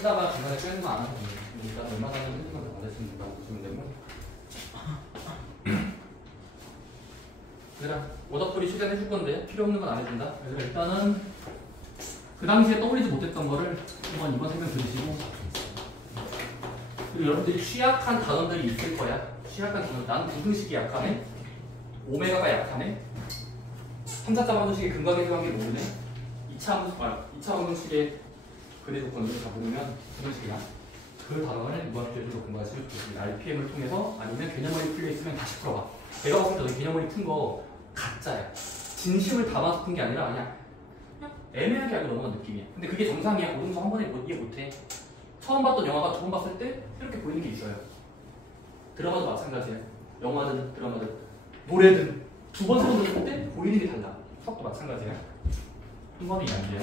쓰다가 중간에 빼는 거 안 하면 됩니다. 일단 웬만하면 핸드폰 다 받으시면 된다고 보시면 되고. 얘들아, 오답풀이 최대한 해줄 건데 필요 없는 건 안 해준다. 그래서 일단은 그 당시에 떠올리지 못했던 거를 한번 이번 설명 들으시고, 그리고 여러분들이 취약한 단어들이 있을 거야. 취약한 단어. 난 부등식이 약하네. 오메가가 약하네. 3차점 방정식의 근각에 대한 게 모르네. 2차 방정식의 그대 조건을 다 모르면 부등식이야. 그 단어를 이번 주에도 공부하시면 좋겠습니다. RPM을 통해서 아니면 개념원이 풀려 있으면 다시 풀어봐. 내가 봤을 때 개념원이 푼 거 가짜야. 진심을 담아서 푼 게 아니라 그냥 애매하게 알고 넘어간 느낌이야. 근데 그게 정상이야. 모든 거 한 번에 이해 못해. 처음 봤던 영화가 두 번 봤을 때 이렇게 보이는 게 있어요. 드라마도 마찬가지야. 영화든 드라마든 노래든 두 번, 세 번 들을 때 보이는 게 달라. 수학도 마찬가지야. 1번은 이게 안 돼요.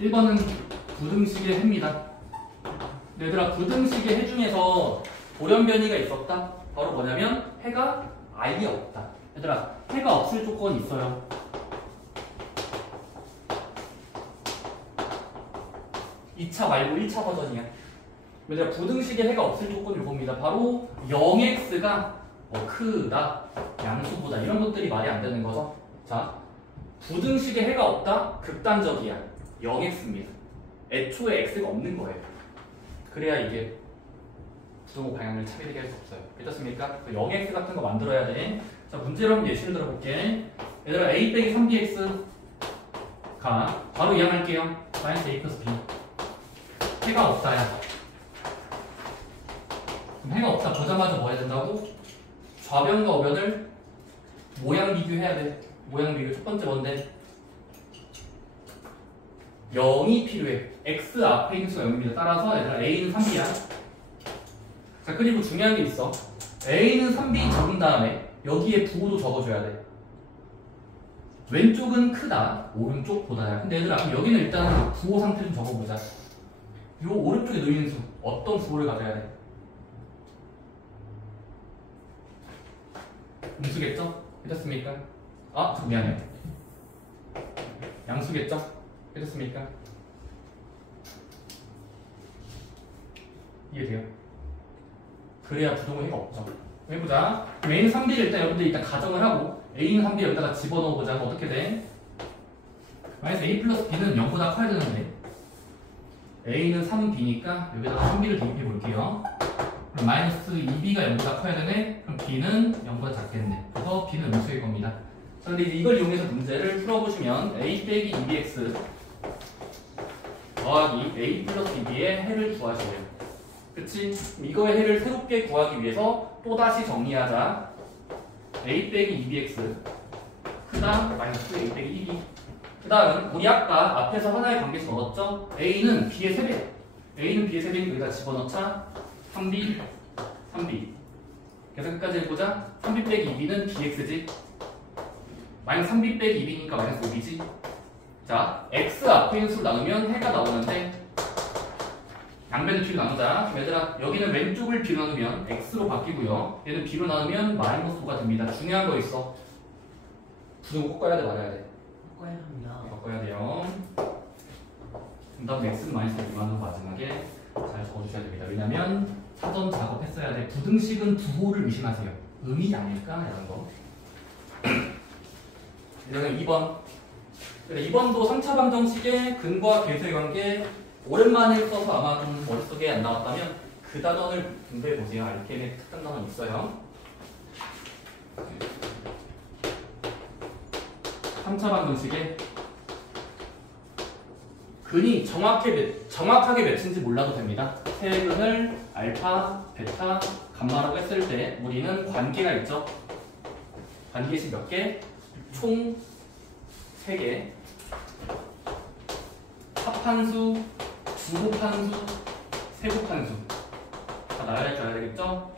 1번은 부등식의 해입니다. 얘들아, 부등식의 해 중에서 돌연변이가 있었다? 바로 뭐냐면 해가 아예 없다. 얘들아, 해가 없을 조건이 있어요. 2차 말고 1차 버전이야. 얘들아, 부등식의 해가 없을 조건이 이겁니다. 바로 0x가 크다, 양수보다, 이런 것들이 말이 안 되는 거죠. 자, 부등식의 해가 없다? 극단적이야. 0x입니다. 애초에 x가 없는 거예요. 그래야 이게 부등호 방향을 차별하게 할 수 없어요. 괜찮습니까? 0x 같은 거 만들어야 돼. 자, 문제로 한번 예시를 들어볼게. 얘들아, a 빼기 3bx가 바로 이항할게요. 마이너스 a 플러스 b. 해가 없다야. 그럼 해가 없다 보자마자 뭐 해야 된다고? 좌변과 우변을 모양 비교해야 돼. 모양 비교 첫 번째 뭔데? 0이 필요해. x 앞에 있는 수가 0입니다. 따라서 얘들아, a는 3b야. 자, 그리고 중요한 게 있어. a는 3b 적은 다음에 여기에 부호도 적어줘야 돼. 왼쪽은 크다, 오른쪽보다야. 근데 얘들아, 그럼 여기는 일단 부호 상태 좀 적어보자. 요 오른쪽에 놓이는 수, 어떤 부호를 가져야 돼? 음수겠죠? 괜찮습니까? 아, 저 미안해. 양수겠죠? 괜찮습니까? 이해돼요? 그래야 부동의 해가 없죠. 해보자. A는 3B를 일단 여러분들이 일단 가정을 하고 A는 3B 여기다가 집어넣어보자. 어떻게 돼? 마이너스 A 플러스 B는 0보다 커야 되는데 A는 3B니까 여기다가 3B를 대입해 볼게요. 그럼 마이너스 2B가 0보다 커야 되네? 그럼 B는 0보다 작겠네. 그래서 B는 음수일 겁니다. 자, 근데 이제 이걸 이용해서 문제를 풀어보시면 A 빼기 2BX 더하기 A 플러스 2B의 해를 구하시래요. 그치? 이거의 해를 새롭게 구하기 위해서 또다시 정리하자. A 빼기 2bx 크다 마이너스 A 빼기 2b. 그 다음 우리 아까 앞에서 하나의 관계수 넣었죠? A는 B의 3배. A는 B의 3배니까 여기다 집어넣자. 3B 3B. 그래서 끝까지 해보자. 3B 빼기 2b는 bx지. 마이너스 3B 빼기 2b니까 마이너스 5b지. 자, x 앞에 있는 수를 나누면 해가 나오는데 양변을 b로 나누자. 얘들아, 여기는 왼쪽을 b로 나누면 x로 바뀌고요. 얘는 b로 나누면 마이너스 5가 됩니다. 중요한 거 있어. 부등호 꺾어야 돼, 말아야 돼? 꺾어야 합니다. 꺾어야 돼요. 정답 x는 마이너스 5만 마지막에 잘 적어주셔야 됩니다. 왜냐면 사전 작업했어야 돼. 부등식은 부호를 의심하세요. 음이 아닐까? 이런 거. 그다음에 2번. 2번도 3차 방정식의 근과 계수의 관계 오랜만에 써서 아마 좀 머릿속에 안 나왔다면 그 단원을 공부해 보세요. RPM의 특단 단원 있어요. 3차 방정식에 근이 정확하게 몇인지 몰라도 됩니다. 세 근을 알파, 베타, 감마라고 했을 때 우리는 관계가 있죠. 관계식 몇 개? 총 3개. 합한수, 부곱한수, 세곱한수 다 나열할 줄 알아야 되겠죠?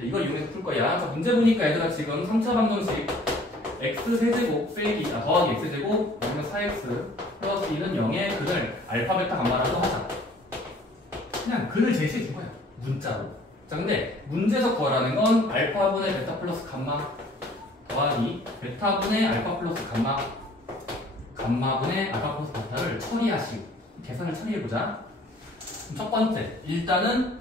이걸 이용해서 풀 거야. 자, 문제 보니까 얘들아 지금 3차 방정식 x 세제곱 빼기 더하기 x제곱 그러면 4x 플러스 2는 0의 근을 알파, 베타, 감마라고 하자. 그냥 근을 제시해 준 거야. 문자로. 자, 근데 문제에서 구하라는 건 알파분의 베타 플러스 감마 더하기 베타분의 알파 플러스 감마 감마분의 알파 플러스 베타를 처리하시고 계산을 처리해보자. 첫 번째, 일단은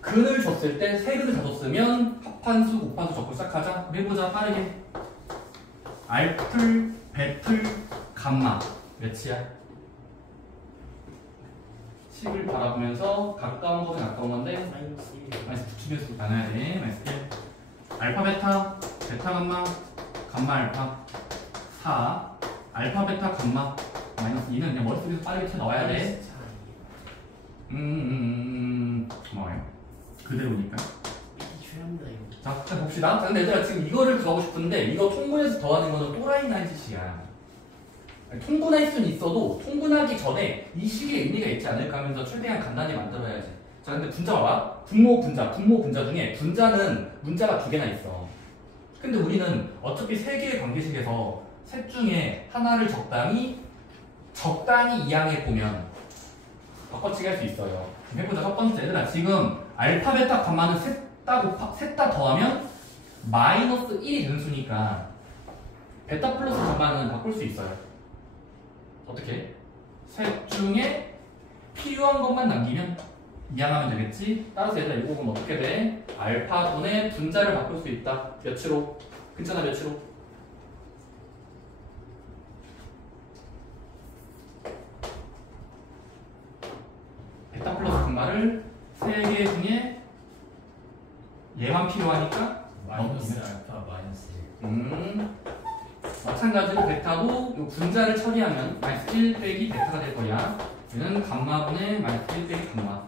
근을 줬을 때 세 근을 다 줬으면 합한수, 곱한수 적고 시작하자. 해보자 빠르게. 알풀, 베풀, 감마 몇이야? 10을 바라보면서 가까운 것은 가까운 건데 마이너스 부추겨서 나눠야 돼. 마이너스 1. 알파 베타, 베타 감마, 감마 알파 4. 알파 베타 감마 마이너스 2는 그냥 머릿속에서 빠르게 쳐 넣어야 돼. 고마워요. 그대로니까. 자, 일단 봅시다. 근데 얘들아 지금 이거를 구하고 싶은데 이거 통분해서 더하는 거는 또라이 나이 짓이야. 통분할 수는 있어도 통분하기 전에 이 식의 의미가 있지 않을까 하면서 최대한 간단히 만들어야지. 자, 근데 분자 봐봐. 분모 분자 중에 분자는 문자가 2개나 있어. 근데 우리는 어차피 3개의 관계식에서 셋 중에 하나를 적당히 이항해 보면 바꿔치기 할 수 있어요. 해보자. 첫 번째, 얘들아 지금 알파, 베타, 감마는 셋 다 더하면 마이너스 1이 되는 수니까 베타 플러스 감마는 바꿀 수 있어요. 어떻게? 셋 중에 필요한 것만 남기면 이항하면 되겠지? 따라서 얘들아 이거 보면 어떻게 돼? 알파분의 분자를 바꿀 수 있다. 몇으로? 괜찮아 몇으로? 베타 플러스 감마를 3개 중에 얘만 필요하니까 마이너스 알파 마이너스 1. 마찬가지로 베타도 이 분자를 처리하면 마이너스 1 빼기 베타가 될 거야. 얘는 감마분의 마이너스 1 빼기 감마.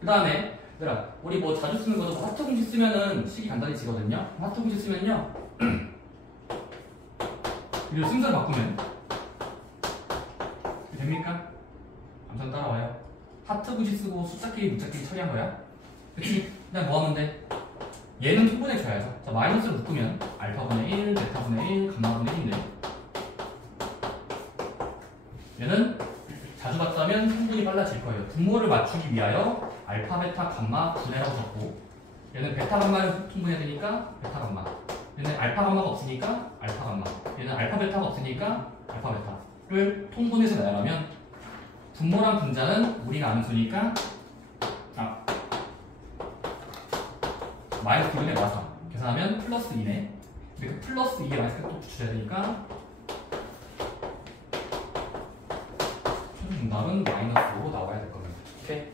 그 다음에 얘들아 우리 뭐 자주 쓰는 거죠. 뭐 하트 공식 쓰면은 식이 간단히 지거든요. 하트 공식 쓰면요 그리고 순서를 바꾸면 됩니까? 감상 따라와요. 하트 공식 쓰고 숫자끼리 문자끼리 처리한 거야. 그치? 그냥 뭐 하면 돼? 얘는 통분해줘야죠. 자, 마이너스를 묶으면 알파분의 1, 베타분의 1, 감마분의 1인데 얘는 자주 봤다면 통분이 빨라질 거예요. 분모를 맞추기 위하여 알파, 베타, 감마 분해라고 적고 얘는 베타, 감마를 통분해야 되니까 베타, 감마 얘는 알파, 감마가 없으니까 알파, 감마 얘는 알파, 베타가 없으니까 알파, 베타를 통분해서 내려면 분모랑 분자는 우리가 아는 수니까 마이너스 2분의 마사 계산하면 플러스 2네. 근데 그 플러스 2에 마이너스가 또 붙여야 되니까 최종 정답은 마이너스 5로 나와야 될 겁니다. 오케이?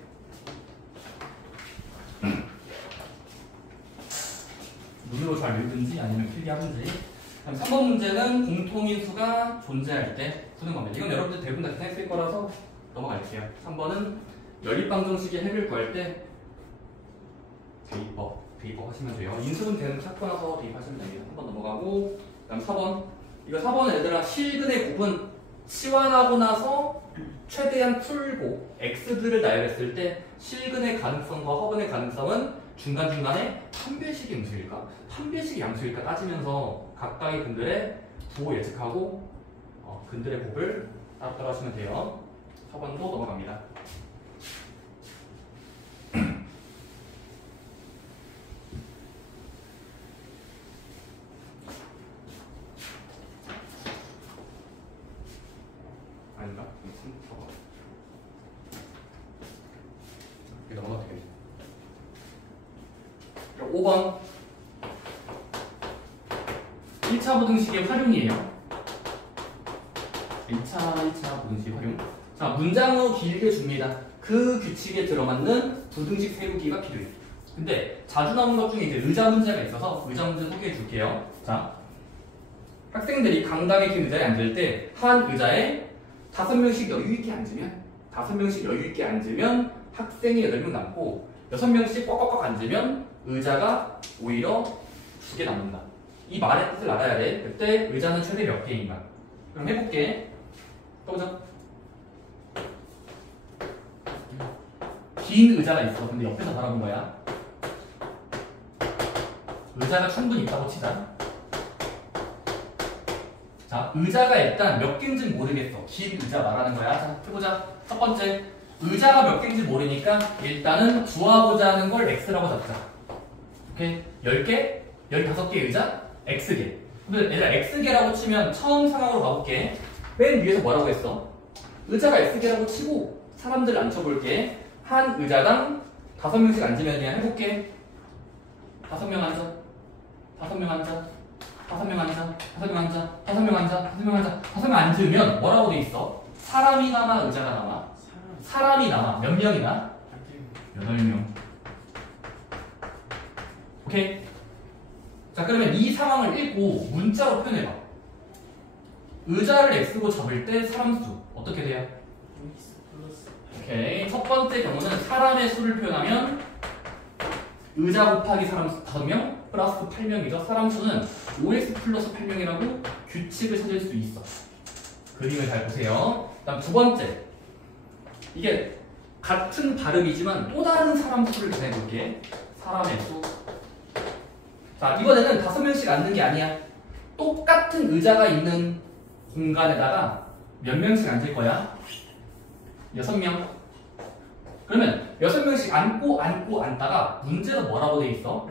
눈으로 잘 읽든지 아니면 필기하든지. 그럼 3번 문제는 공통인 수가 존재할 때 푸는 겁니다. 이건 여러분들 대부분 다 계산했을 거라서 넘어갈게요. 3번은 연립방정식의 해를 구할 때 대입법 하시면 돼요. 인수분 되는 찾고 나서 대입하시면 됩니다. 한번 넘어가고 그다음 4번. 이거 4번은 얘들아 실근의 곱은 치환하고 나서 최대한 풀고 x들을 나열했을 때 실근의 가능성과 허근의 가능성은 중간중간에 판별식의 음수일까? 판별식의 양수일까 따지면서 각각의 근들의 부호 예측하고 근들의 곱을 따로 하시면 돼요. 4번도 넘어갑니다. 아닌가? 5번 1차 부등식의 활용이에요. 1차 부등식 활용. 자, 문장으로 길게 줍니다. 그 규칙에 들어맞는 부등식 세우기가 필요해요. 근데 자주 나오는 것 중에 이제 의자 문제가 있어서 의자 문제 소개해 줄게요. 자, 학생들이 강당에 긴 의자에 앉을 때 한 의자에 5명씩 여유있게 앉으면 학생이 8명 남고 6명씩 꽉꽉꽉 앉으면 의자가 오히려 2개 남는다. 이 말의 뜻을 알아야 돼. 그때 의자는 최대 몇 개인가? 그럼 해볼게. 떠보자. 긴 의자가 있어. 근데 옆에서 바라본 거야. 의자가 충분히 있다고 치자. 자, 의자가 일단 몇 개인지 모르겠어. 긴 의자 말하는 거야. 자, 해보자. 첫 번째, 의자가 몇 개인지 모르니까 일단은 구하고자 하는 걸 x라고 잡자. 오케이? 10개? 15개 의자? x개. 근데 얘들아 x개라고 치면 처음 상황으로 가볼게. 맨 위에서 뭐라고 했어? 의자가 X개라고 치고 사람들 앉혀볼게. 한 의자당 5명씩 앉으면 그냥 해볼게. 5명 앉아. 5명 앉아. 5명 앉아. 5명 앉아. 5명 앉아. 5명 앉아. 5명 앉으면 뭐라고 돼 있어? 사람이 남아, 의자가 남아? 사람이 남아. 몇 명이나? 8명. 오케이? 자, 그러면 이 상황을 읽고 문자로 표현해봐. 의자를 X로 잡을 때 사람 수 어떻게 돼요? 오케이. 첫 번째 경우는 사람의 수를 표현하면 의자 곱하기 사람 수 5명 플러스 8명이죠. 사람 수는 5x 플러스 8명이라고 규칙을 찾을 수 있어. 그림을 잘 보세요. 다음 두 번째. 이게 같은 발음이지만 또 다른 사람 수를 전해볼게. 사람의 수. 자, 이번에는 5명씩 앉는 게 아니야. 똑같은 의자가 있는 공간에다가 몇 명씩 앉을 거야? 6명. 그러면 6명씩 앉다가 문제가 뭐라고 돼 있어?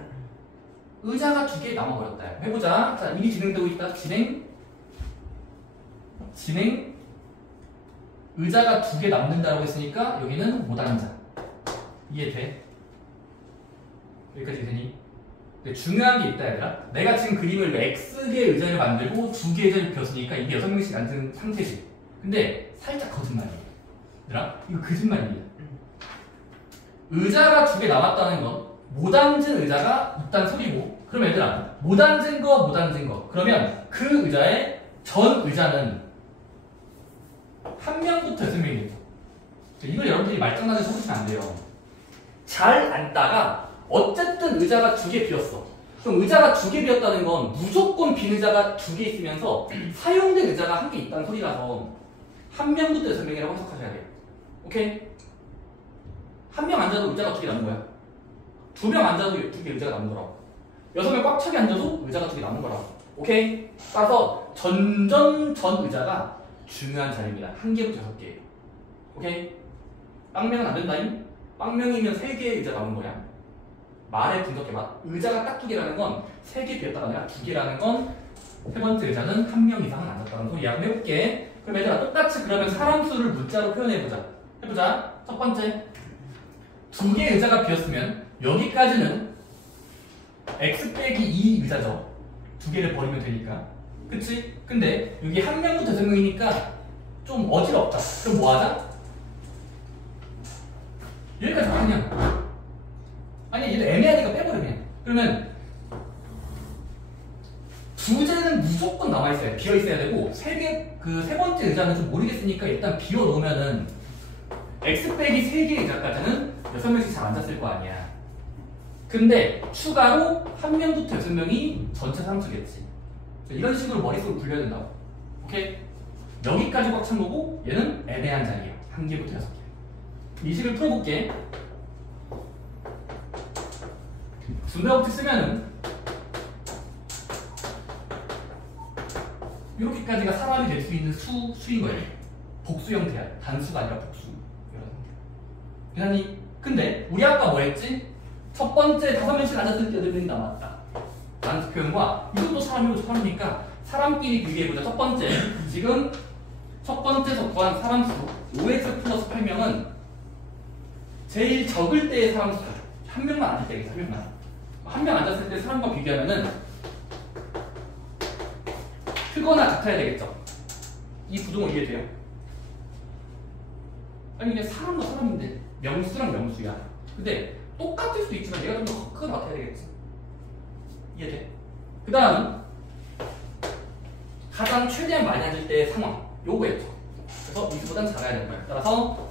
의자가 2개 남아버렸다. 해보자. 자, 이미 진행되고 있다. 진행. 의자가 2개 남는다고 했으니까 여기는 못 앉아. 이해돼? 여기까지 되니? 근데 중요한 게 있다, 얘들아. 내가 지금 그림을 X개의 의자를 만들고 2개의 의자를 비웠으니까 이게 6명씩 앉은 상태지. 근데 살짝 거짓말이야. 얘들아, 이거 거짓말입니다. 의자가 2개 남았다는 건 못 앉은 의자가 있다는 소리고, 그럼 얘들아, 못 앉은 거. 그러면 그 의자의 전 의자는 한 명부터 6명이겠죠. 이걸 여러분들이 말장난을 쳐보시면 안 돼요. 잘 앉다가 어쨌든 의자가 2개 비었어. 그럼 의자가 2개 비었다는 건 무조건 빈 의자가 2개 있으면서 사용된 의자가 1개 있다는 소리라서 한 명부터 6명이라고 해석하셔야 돼요. 오케이? 한 명 앉아도 의자가 2개 남은 거야. 2명 앉아도 2개 의자가 남은 거라고. 6명 꽉 차게 앉아도 의자가 2개 남은 거라고. 오케이? 따라서 전 의자가 중요한 자리입니다. 1개부터 6개예요. 오케이? 빵명은 안 된다잉? 빵명이면 3개의 의자가 남은 거야. 말에 분석해봐. 의자가 딱 2개라는 건 3개 비었다가 아니라 2개라는 건 세 번째 의자는 1명 이상은 앉았다는 소리야. 한번 해볼게. 그럼 얘들아 똑같이 그러면 사람 수를 문자로 표현해보자. 해보자. 첫 번째. 2개의 의자가 비었으면 여기까지는 x 빼기 2 의자죠. 2개를 버리면 되니까. 그치? 근데 여기 1명부터 6명이니까 좀 어지럽다. 그럼 뭐 하자? 여기까지 그냥. 아니 얘들 애매하니까 빼버려 그냥. 그러면 2개는 무조건 남아있어야 돼. 비어있어야 되고 3개, 그 세 번째 의자는 좀 모르겠으니까 일단 비워놓으면은 x 빼기 3개 의자까지는 6명씩 잘 앉았을 거 아니야. 근데 추가로 1명부터 6명이 전체 사람수겠지. 이런 식으로 머릿속으로 굴려야 된다고. 오케이? 여기까지 꽉 찬 거고 얘는 애매한 자리예요. 1개부터 6개. 이 식을 풀어볼게. 분배법칙 쓰면은 이렇게까지가 사람이 될 수 있는 수인 거예요. 복수 형태야. 단수가 아니라 복수. 계산이. 근데 우리 아까 뭐 했지? 첫 번째 5명씩 앉았을 때 8명이 남았다. 라는 표현과 이것도 사람이고 사람이니까 사람끼리 비교해보자. 첫 번째. 지금 첫 번째에서 구한 사람수 5x 플러스 8명은 제일 적을 때의 사람수다. 1명만 앉을 때겠어. 1명만. 1명 앉았을 때 사람과 비교하면은 크거나 같아야 되겠죠. 이 부동은 이해돼요? 아니 그냥 사람도 사람인데 명수랑 명수야. 근데 똑같을 수도 있지만 얘가 좀 더 크거나 같아야 되겠지. 이해돼? 그 다음 가장 최대한 많이 앉을 때의 상황 요거였죠. 그래서 미수보단 작아야 되는 거야. 따라서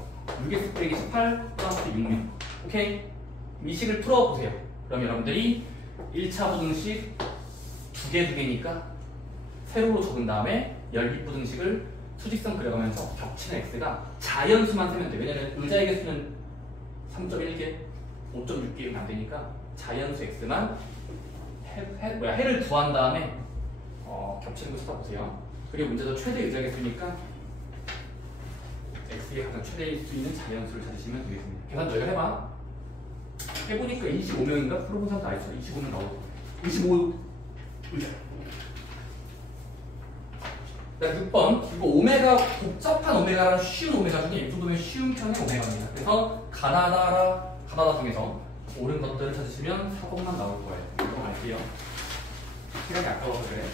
6x 빼기 18 플러스 6명. 오케이? 이 식을 풀어보세요. 그럼 여러분들이 1차 부등식 2개니까 세로로 적은 다음에 열립부등식을 수직선 그려가면서 겹치는 x가 자연수만 세면 돼. 왜냐면 의자의 개수는 3.1개, 5.6개 안 되니까 자연수 x만 해를 구한 다음에 겹치는 거 찾아보세요. 그리고 문제도 최대 의자 개수니까 x의 가장 최대일 수 있는 자연수를 찾으시면 되겠습니다. 계산 너희가 해봐. 해보니까 25명인가? 풀어본 사람 다 있어. 25명 나오고 25 의자. 그다음 6번. 이거 오메가 복잡한 오메가랑 쉬운 오메가 중에 이 정도면 쉬운 편의 오메가입니다. 그래서 가나다 중에서 옳은 것들을 찾으시면 4번만 나올 거예요. 이거 갈게요. 시간이 아까워서 그래.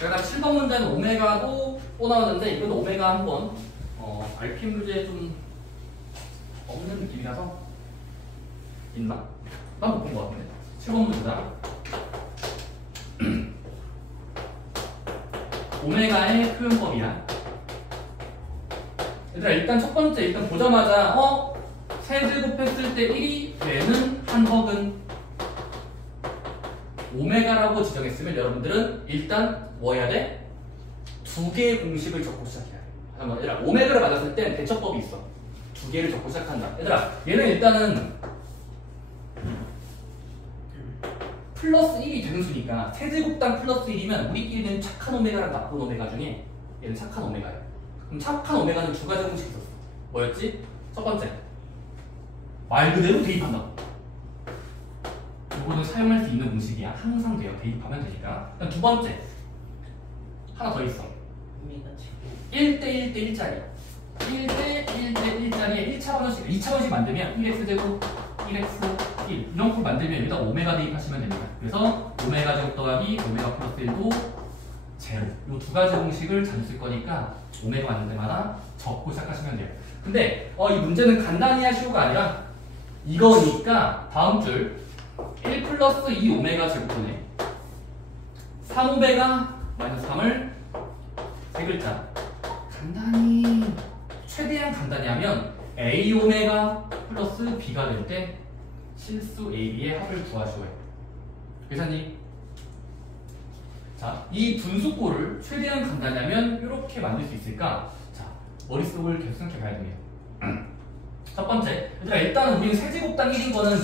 그다음 7번 문제는 오메가도 또 나왔는데 이것도 오메가 한번 RPM 교재에 좀 없는 느낌이라서 있나? 난 못 본 것 같은데. 7번 문제다. 오메가의 표현법이야. 얘들아 일단 첫 번째 일단 보자마자 세제곱했을 때 1이 되는 한턱은 오메가라고 지정했으면 여러분들은 일단 뭐 해야 돼? 두 개의 공식을 적고 시작해야 돼. 잠깐만 얘들아 오메가를 맞았을 땐 대처법이 있어. 두 개를 적고 시작한다. 얘들아 얘는 일단은 플러스 1이 되는 수니까 세제곱당 플러스 1이면 우리끼리는 착한 오메가랑 나쁜 오메가 중에 얘는 착한 오메가야. 그럼 착한 오메가는 두 가지 공식이 있었어. 뭐였지? 첫 번째 말 그대로 대입한다. 이거는 사용할 수 있는 공식이야. 항상 돼요. 대입하면 되니까. 그다음 두 번째 하나 더 있어. 1대 1대 1짜리 1대 1대 1짜리에 1차원식 2차원식 만들면 1x제곱 1x 1 이런 걸 만들면 여기다 오메가 대입하시면 됩니다. 그래서 오메가 제곱 더하기 오메가 플러스 1도 제로. 이 두 가지 공식을 자주 쓸 거니까 오메가 만들 때마다 적고 시작하시면 돼요. 근데 이 문제는 간단히 하시고가 아니라 이거니까 다음 줄 1 플러스 2 오메가 제곱분의 3 오메가 마이너스 3을 세 글자 간단히 최대한 간단히 하면 A 오메가 플러스 B가 될 때 실수 A, B의 합을 구하시오 해요. 계산님 자, 이 분수꼴을 최대한 간단히 하면 이렇게 만들 수 있을까? 자, 머릿속을 계속 생각해 봐야 됩니다. 첫 번째, 얘들아 일단은 우리는 세제곱당 1인 거는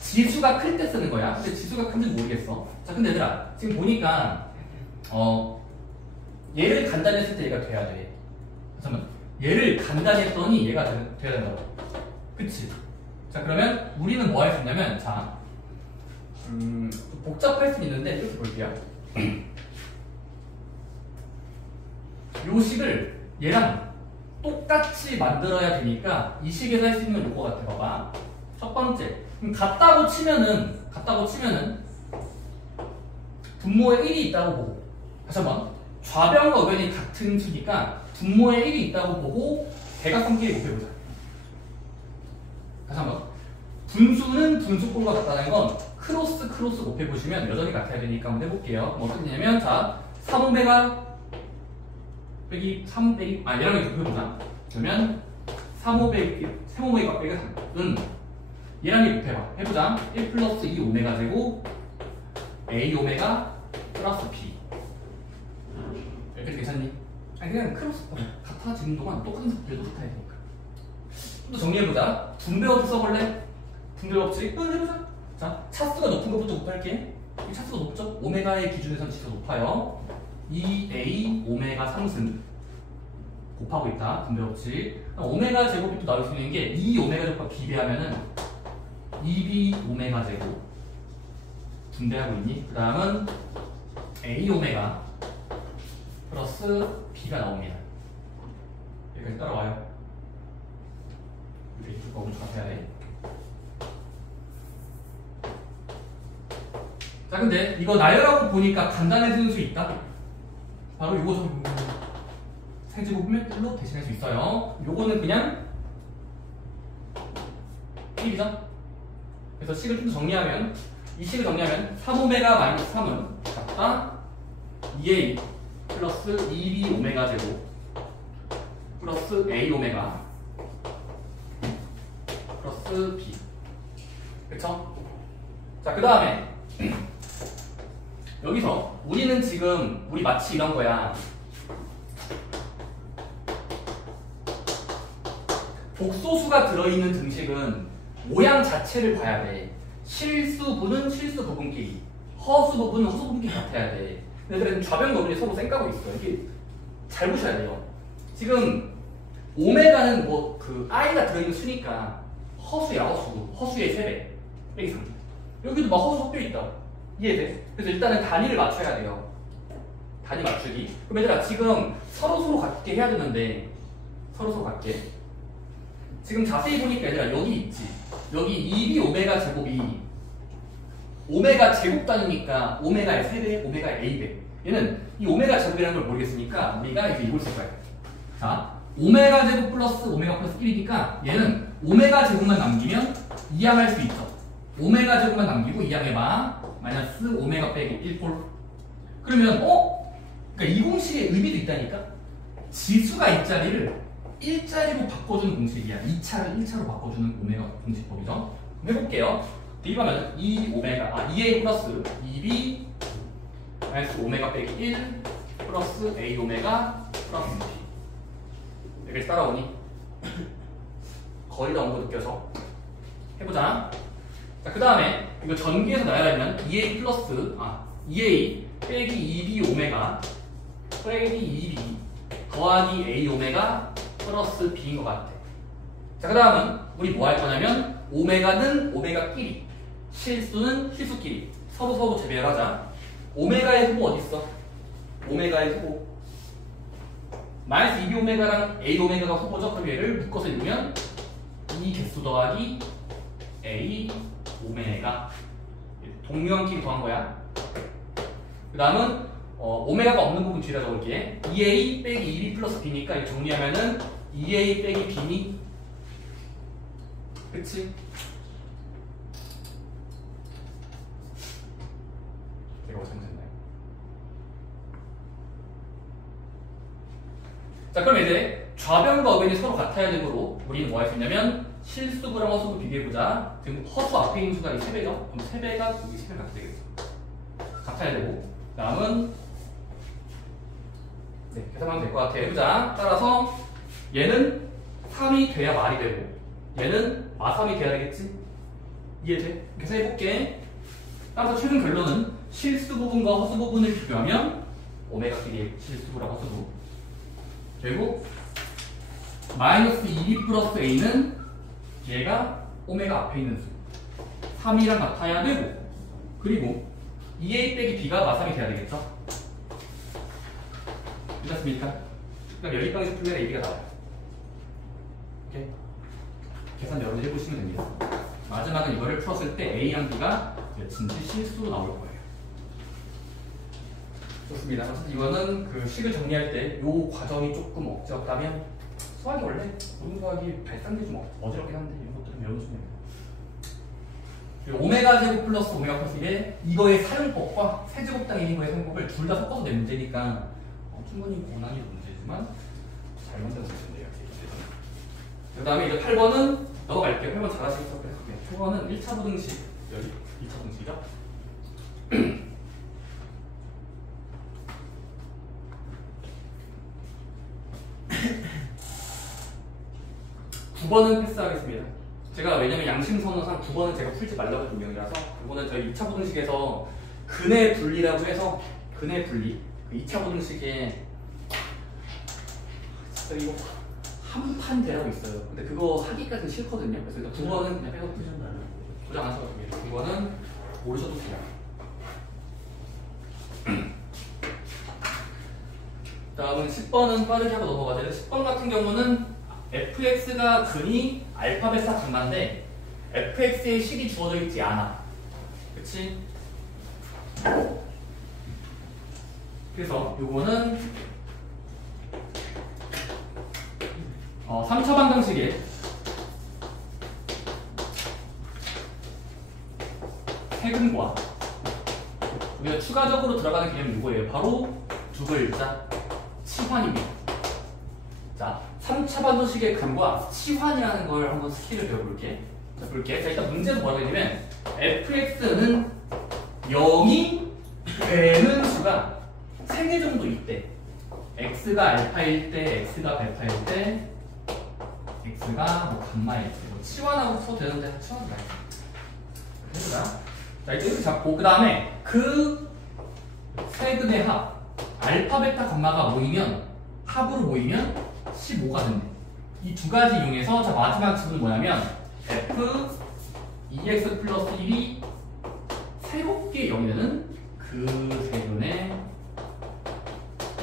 지수가 클 때 쓰는 거야. 근데 지수가 큰지 모르겠어. 자, 근데 얘들아 지금 보니까 얘를 간단히 했을 때 얘가 돼야 돼. 잠깐만, 얘를 간단히 했더니 얘가 돼야 된다고. 그치? 자, 그러면 우리는 뭐 할 수 있냐면 자, 복잡할 수 있는데 이렇게 볼게요. 요 식을 얘랑 똑같이 만들어야 되니까 이 식에서 할 수 있는 건 요거 같아. 봐봐. 첫 번째, 같다고 치면은 분모에 1이 있다고 보고, 다시 한번 좌변과 우변이 같은 수니까 분모에 1이 있다고 보고 대각선끼리 곱해보자. 다시 한번 분수는 분수꼴과 같다는 건 크로스 곱해보시면 여전히 같아야 되니까 한번 해볼게요. 뭐 어떻게 되냐면 자 3오메가 빼기 3 빼기 얘랑 이렇게 곱해보자. 그러면 3오 빼기 3오메가 빼기 3은 얘랑 이렇게 곱해봐. 해보자. 1 플러스 2 오메가 제곱 A 오메가 플러스 B 이렇게 괜찮니? 아니 그냥 크로스 같아지는 동안 똑같은 속도도 같아야 되니까. 좀 더 정리해보자. 분배법칙 써볼래? 분배법칙 해보자. 자, 차수가 높은 것부터 곱할게. 이 차수가 높죠? 오메가의 기준에서는 진짜 높아요. 2A 오메가 3승 곱하고 있다. 분배법칙. 오메가 제곱이 또 나올 수 있는 게 2 오메가 제곱과 비례하면은 2B 오메가 제곱 분배하고 있니? 그 다음은 A 오메가 플러스 B가 나옵니다. 여기까지 따라와요. 이렇게 쭉 엄청 같아야 돼. 자, 근데 이거 나열하고 보니까 간단해지는 수 있다. 바로 요거 좀 세제곱이면 1로 대신할 수 있어요. 요거는 그냥 1이죠. 그래서 식을 좀 정리하면 이 식을 정리하면 3오메가 마이너스 3은 같다 2A 플러스 2B 오메가 제곱 플러스 A 오메가 플러스 B. 그쵸? 자, 그 다음에 여기서 우리는 지금 우리 마치 이런 거야. 복소수가 들어있는 등식은 모양 자체를 봐야 돼. 실수 부분, 실수 부분끼리, 허수 부분은 허수 부분끼리 같아야 돼. 근데 그래도 좌변과 우변이 서로 쌩까고 있어. 이게 잘 보셔야 돼요. 지금 오메가는 뭐 그 i가 들어있는 수니까 허수의 9수, 허수의 3배 빼기 3. 여기도 막 허수 섞여 있다. 이해돼? 그래서 일단은 단위를 맞춰야 돼요. 단위 맞추기. 그럼 얘들아 지금 서로 같게 해야 되는데 서로 같게. 지금 자세히 보니까 얘들아 여기 있지. 여기 2b 오메가 제곱이 오메가 제곱 단위니까 오메가의 3배, 오메가의 a배. 얘는 이 오메가 제곱이라는 걸 모르겠으니까 우리가 이제 이걸 쓸 거야. 자, 오메가 제곱 플러스 오메가 플러스 1이니까 얘는 오메가 제곱만 남기면 이항할 수 있죠. 오메가 제곱만 남기고 이항해봐. 마이너스 오메가 빼기 1폴. 그러면 그러니까 이 공식의 의미도 있다니까. 지수가 이 자리를 1자리로 바꿔주는 공식이야. 2차를 1차로 바꿔주는 오메가 공식법이죠. 그럼 해볼게요. 대입하면 2a 플러스 2b 마이너스 오메가 빼기 1 플러스 a 오메가 플러스 b. 여기까지 따라오니? 거의 다 온 거 느껴져. 해보자. 자, 그 다음에 이거 전기에서 나열하면 2a 플러스 2a 빼기 2b 오메가 빼기 2b 더하기 a 오메가 플러스 b인 것 같아. 자, 그 다음은 우리 뭐 할 거냐면 오메가는 오메가끼리 실수는 실수끼리 서로 재배열하자. 오메가의 후보 어디 있어? 오메가의 후보 마이너스 2b 오메가랑 a 오메가가 후보죠. 그럼 얘를 묶어서 읽으면 이 개수 더하기 a 오메가 동류항끼리 더한 거야. 그 다음은 오메가가 없는 부분 뒤에다 적을게. 2a 빼기 2b 플러스 b니까 이거 정리하면은 2a 빼기 b니? 그치? 내가 어떻게 자, 그럼 이제 좌변과 우변이 서로 같아야 되므로 우리는 뭐 할 수 있냐면 실수부랑 허수부 비교해보자. 지금 허수 앞에 있는 수가 이 3배죠? 그럼 3배가 여기 3배 같아야 되겠죠. 같아야 되고 다음은 계산하면 될 것 같아요. 해보자. 따라서 얘는 3이 돼야 말이 되고 얘는 마3이 돼야 되겠지? 이해돼? 계산해볼게. 따라서 최종 결론은 실수 부분과 허수 부분을 비교하면 오메가끼리 실수부랑 허수부. 결국 마이너스 2b 플러스 a는 얘가 오메가 앞에 있는 수 3이랑 같아야 되고 그리고 2a 빼기 b가 마3이 돼야 되겠죠? 괜찮습니까? 그럼 연립방에서 풀면 ab가 나와요. 오케이? 계산 여러분들 해보시면 됩니다. 마지막은 이거를 풀었을 때 a랑 b가 몇인지 실수로 나올 거예요. 좋습니다. 어쨌든 이거는 그 식을 정리할 때 요 과정이 조금 억지였다면 수학이 원래 모든 수학이 발상이 좀 어지럽긴 한데 이런 것들은 외워주시면 돼요. 오메가 제곱 플러스 오메가 플러스 1에 이거의 사용법과 세제곱당 있는 거의 사용법을 둘 다 섞어서 낸 문제니까 충분히 고난이 문제지만 잘 만들어서 있는데요. 그 다음에 이제 8번은 넘어갈게요. 8번 잘하시겠어? 8번은 1차 부등식 여기 2차 부등식이죠? 9번은 패스하겠습니다. 제가 왜냐면 양심선언상 9번은 제가 풀지 말라고 했던 내용이라서 9번은 저희 2차 부등식에서 근의 분리라고 해서 근의 분리 2차 부등식에 진짜 이거 한 판 대라고 있어요. 근데 그거 하기까지는 싫거든요. 그래서 일단 9번은 그냥 빼고 도장 안 하셔도 됩니다. 9번은 모르셔도 돼요. 다음은 10번은 빠르게 하고 넘어가죠. 10번 같은 경우는 fx가 근이 알파 베타 강만데 fx의 식이 주어져 있지 않아. 그치? 그래서 요거는 3차 방정식에 세근과 우리가 추가적으로 들어가는 개념이 이거예요. 바로 두 글자 치환입니다. 자, 3차 방정식의 근과 치환이라는 걸 한번 스킬을 배워볼게. 자, 볼게. 자, 일단 문제에서 뭐라고 했냐면 fx는 0이 되는 수가 3개 정도 있대. x가 알파일 때, x가 베타일 때, x가 뭐 감마일 때. 뭐 치환하고 써도 되는데 치환은 말이야. 해보자. 자, 이제 이렇게 잡고 그 다음에 그 세근의 합 알파, 베타, 감마가 모이면 합으로 모이면 15가 된대. 이 두 가지 이용해서 자 마지막 질문은 뭐냐면 f 2x 플러스 1이 새롭게 0이 되는 그 세근의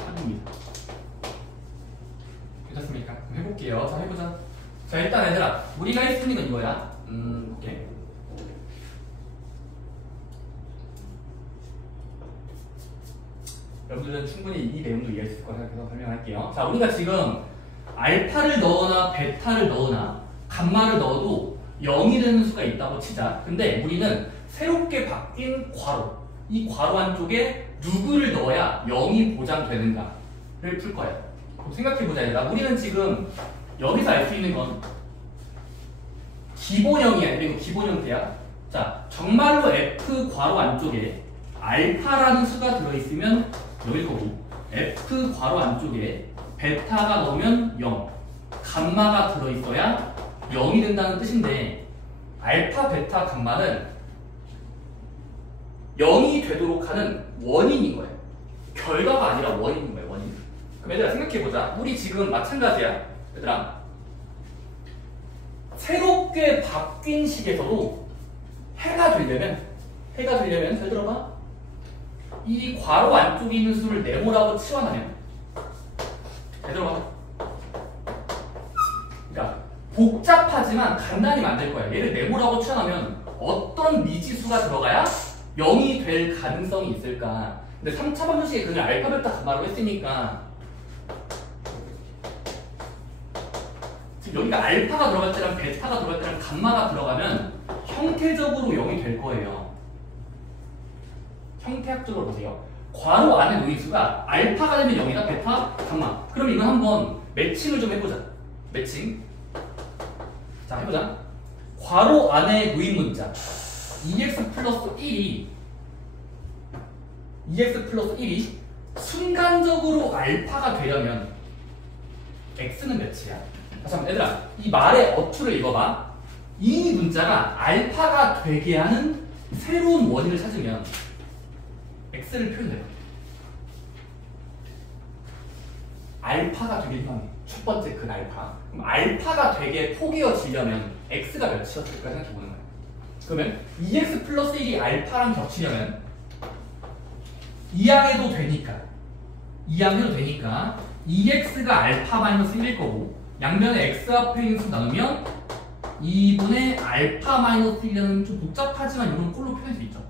합입니다. 괜찮습니까? 그럼 해볼게요. 자, 해보자. 자, 일단 얘들아, 우리가 했으니까 이거야. 오케이. 여러분들은 충분히 이 내용도 이해했을 거라 생각해서 설명할게요. 자, 우리가 지금 알파를 넣거나 베타를 넣거나 감마를 넣어도 0이 되는 수가 있다고 치자. 근데 우리는 새롭게 바뀐 괄호, 이 괄호 안쪽에 누구를 넣어야 0이 보장되는가를 풀 거야. 그럼 생각해보자, 얘들아. 우리는 지금 여기서 알 수 있는 건 기본형이야. 이거 기본 형태야. 자, 정말로 F 괄호 안쪽에 알파라는 수가 들어있으면 여길 거고, F 괄호 안쪽에 베타가 넣으면 0, 감마가 들어있어야 0이 된다는 뜻인데, 알파, 베타, 감마는 0이 되도록 하는 원인인 거예요. 결과가 아니라 원인인 거예요, 원인. 그럼 얘들아 생각해보자. 우리 지금 마찬가지야. 얘들아, 새롭게 바뀐 식에서도 해가 되려면 잘 들어봐. 이 괄호 안쪽에 있는 수를 네모라고 치환하면, 잘 들어봐. 그러니까 복잡하지만 간단히 만들 거야. 얘를 네모라고 치환하면 어떤 미지수가 들어가야 0이 될 가능성이 있을까? 근데 3차 방정식에 그걸 알파, 베타, 감마로 했으니까 지금 여기가 알파가 들어갈 때랑 베타가 들어갈 때랑 감마가 들어가면 형태적으로 0이 될 거예요. 형태학적으로 보세요. 괄호 안에 놓인 수가 알파가 되면 0이다, 베타, 감마. 그럼 이거 한번 매칭을 좀 해보자. 매칭. 자, 해보자. 괄호 안에 놓인 문자 2x 플러스 1이 순간적으로 알파가 되려면 x는 몇이야? 잠깐만, 얘들아, 이 말의 어투를 읽어봐. 이 문자가 알파가 되게 하는 새로운 원인을 찾으면 x를 표현해요. 알파가 되길 원해. 첫 번째 그 알파. 그럼 알파가 되게 포개어지려면 x가 몇이었을까 생각해보는 거야. 그러면 2x 플러스 1이 알파랑 겹치려면 2항해도 되니까 2x가 알파 마이너스 1일 거고, 양면에 x 앞에 있는 수 나누면 2분의 알파 마이너스 1이라는 좀 복잡하지만 이런 꼴로 표현할 수 있죠.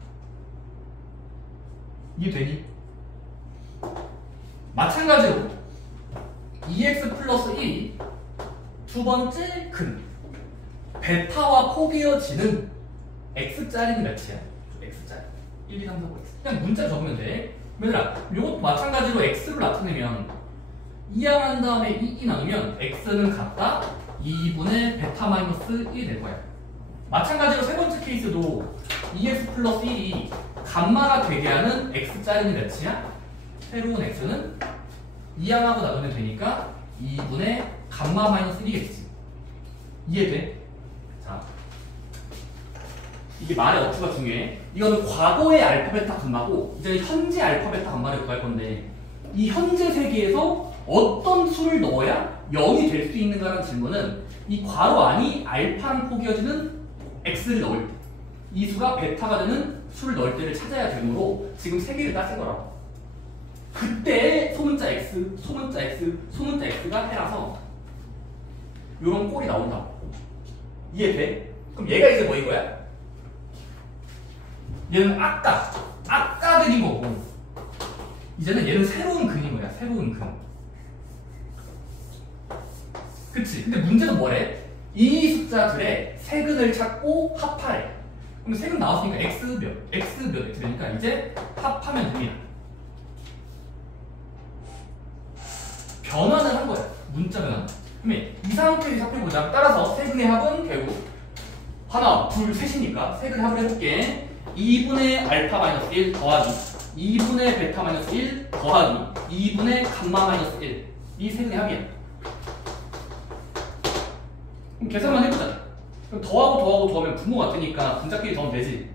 이해되니? 마찬가지로 2x 플러스 1이 두 번째 근 베타와 포개어지는 x짜리는 몇이야? x짜리 1, 2, 3, 4, 5, x. 그냥 문자 적으면 돼. 얘들아, 이것도 마찬가지로 x를 나타내면 2항한 다음에 2 나누면 x는 같다 2분의 베타 마이너스 1이 될 거야. 마찬가지로 세 번째 케이스도 2x 플러스 1이 감마가 되게 하는 x짜리는 몇이야? 새로운 x는 2항하고 나누면 되니까 2분의 감마 마이너스 1이겠지. 이해돼? 자, 이게 말의 어투가 중요해. 이거는 과거의 알파, 베타, 감마고 이제 현재 알파, 베타, 감마를 구할 건데, 이 현재 세계에서 어떤 수를 넣어야 0이 될 수 있는가라는 질문은 이 괄호 안이 알파랑 포개어지는 x를 넣을 때, 이 수가 베타가 되는 수를 넣을 때를 찾아야 되므로 지금 세 개를 따진 거라고. 그때 소문자 x, 소문자 x, 소문자 x가 해라서 이런 꼴이 나온다고. 이해돼? 그럼 얘가 이제 뭐인 거야? 얘는 아까 그린 거고, 이제는 얘는 새로운 근인 거야. 새로운 근. 그치? 근데 문제는 뭐래? 이 숫자들의 세근을 찾고 합하래. 그럼 세근 나왔으니까 x 몇 되니까 이제 합하면 됩니다. 변환을 한 거야. 문자 변환. 그러면 이 상태에서 합해보자. 따라서 세근의 합은 결국 하나, 둘, 셋이니까 세근의 합을 해볼게. 2분의 알파 마이너스 1 더하기 2분의 베타 마이너스 1 더하기 2분의 감마 마이너스 1. 이 세근의 합이야. 그럼 계산만 해보자. 그럼 더하면 분모 같으니까 분자끼리 더하면 되지.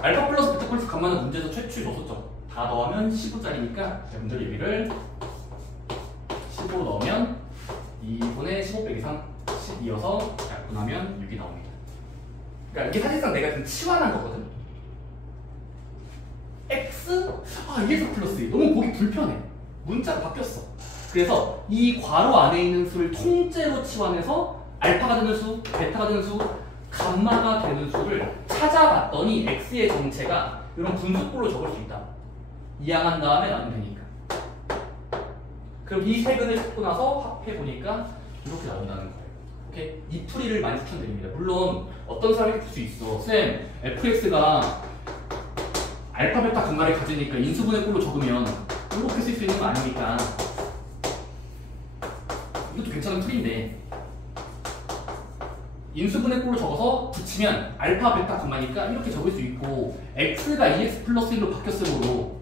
알파 플러스 베타 플러스 감마는 문제에서 최초에 줬었죠. 다 넣으면 15짜리니까 여러분들 여기를 15 넣으면 2분의 15 빼기 3 12여서 약분하면 6이 나옵니다. 그러니까 이게 사실상 내가 지금 치환한 거거든. x EX 플러스 1 너무 보기 불편해. 문자가 바뀌었어. 그래서 이 괄호 안에 있는 수를 통째로 치환해서 알파가 되는 수, 베타가 되는 수, 감마가 되는 수를 찾아봤더니 x의 정체가 이런 분수꼴로 적을 수 있다. 이항한 다음에 나누면 되니까. 그럼 이 세근을 찾고 나서 합해보니까 이렇게 나온다는 거예요. 오케이? 이 풀이를 많이 추천드립니다. 물론 어떤 사람이 풀 수 있어. 쌤, fx가 알파, 베타, 감마를 가지니까 인수분해 꼴로 적으면 이렇게 쓸 수 있는 거 아닙니까? 이것도 괜찮은 풀인데 인수분해 꼴로 적어서 붙이면 알파, 베타, 감마니까 이렇게 적을 수 있고 x가 EX 플러스 1로 바뀌었으므로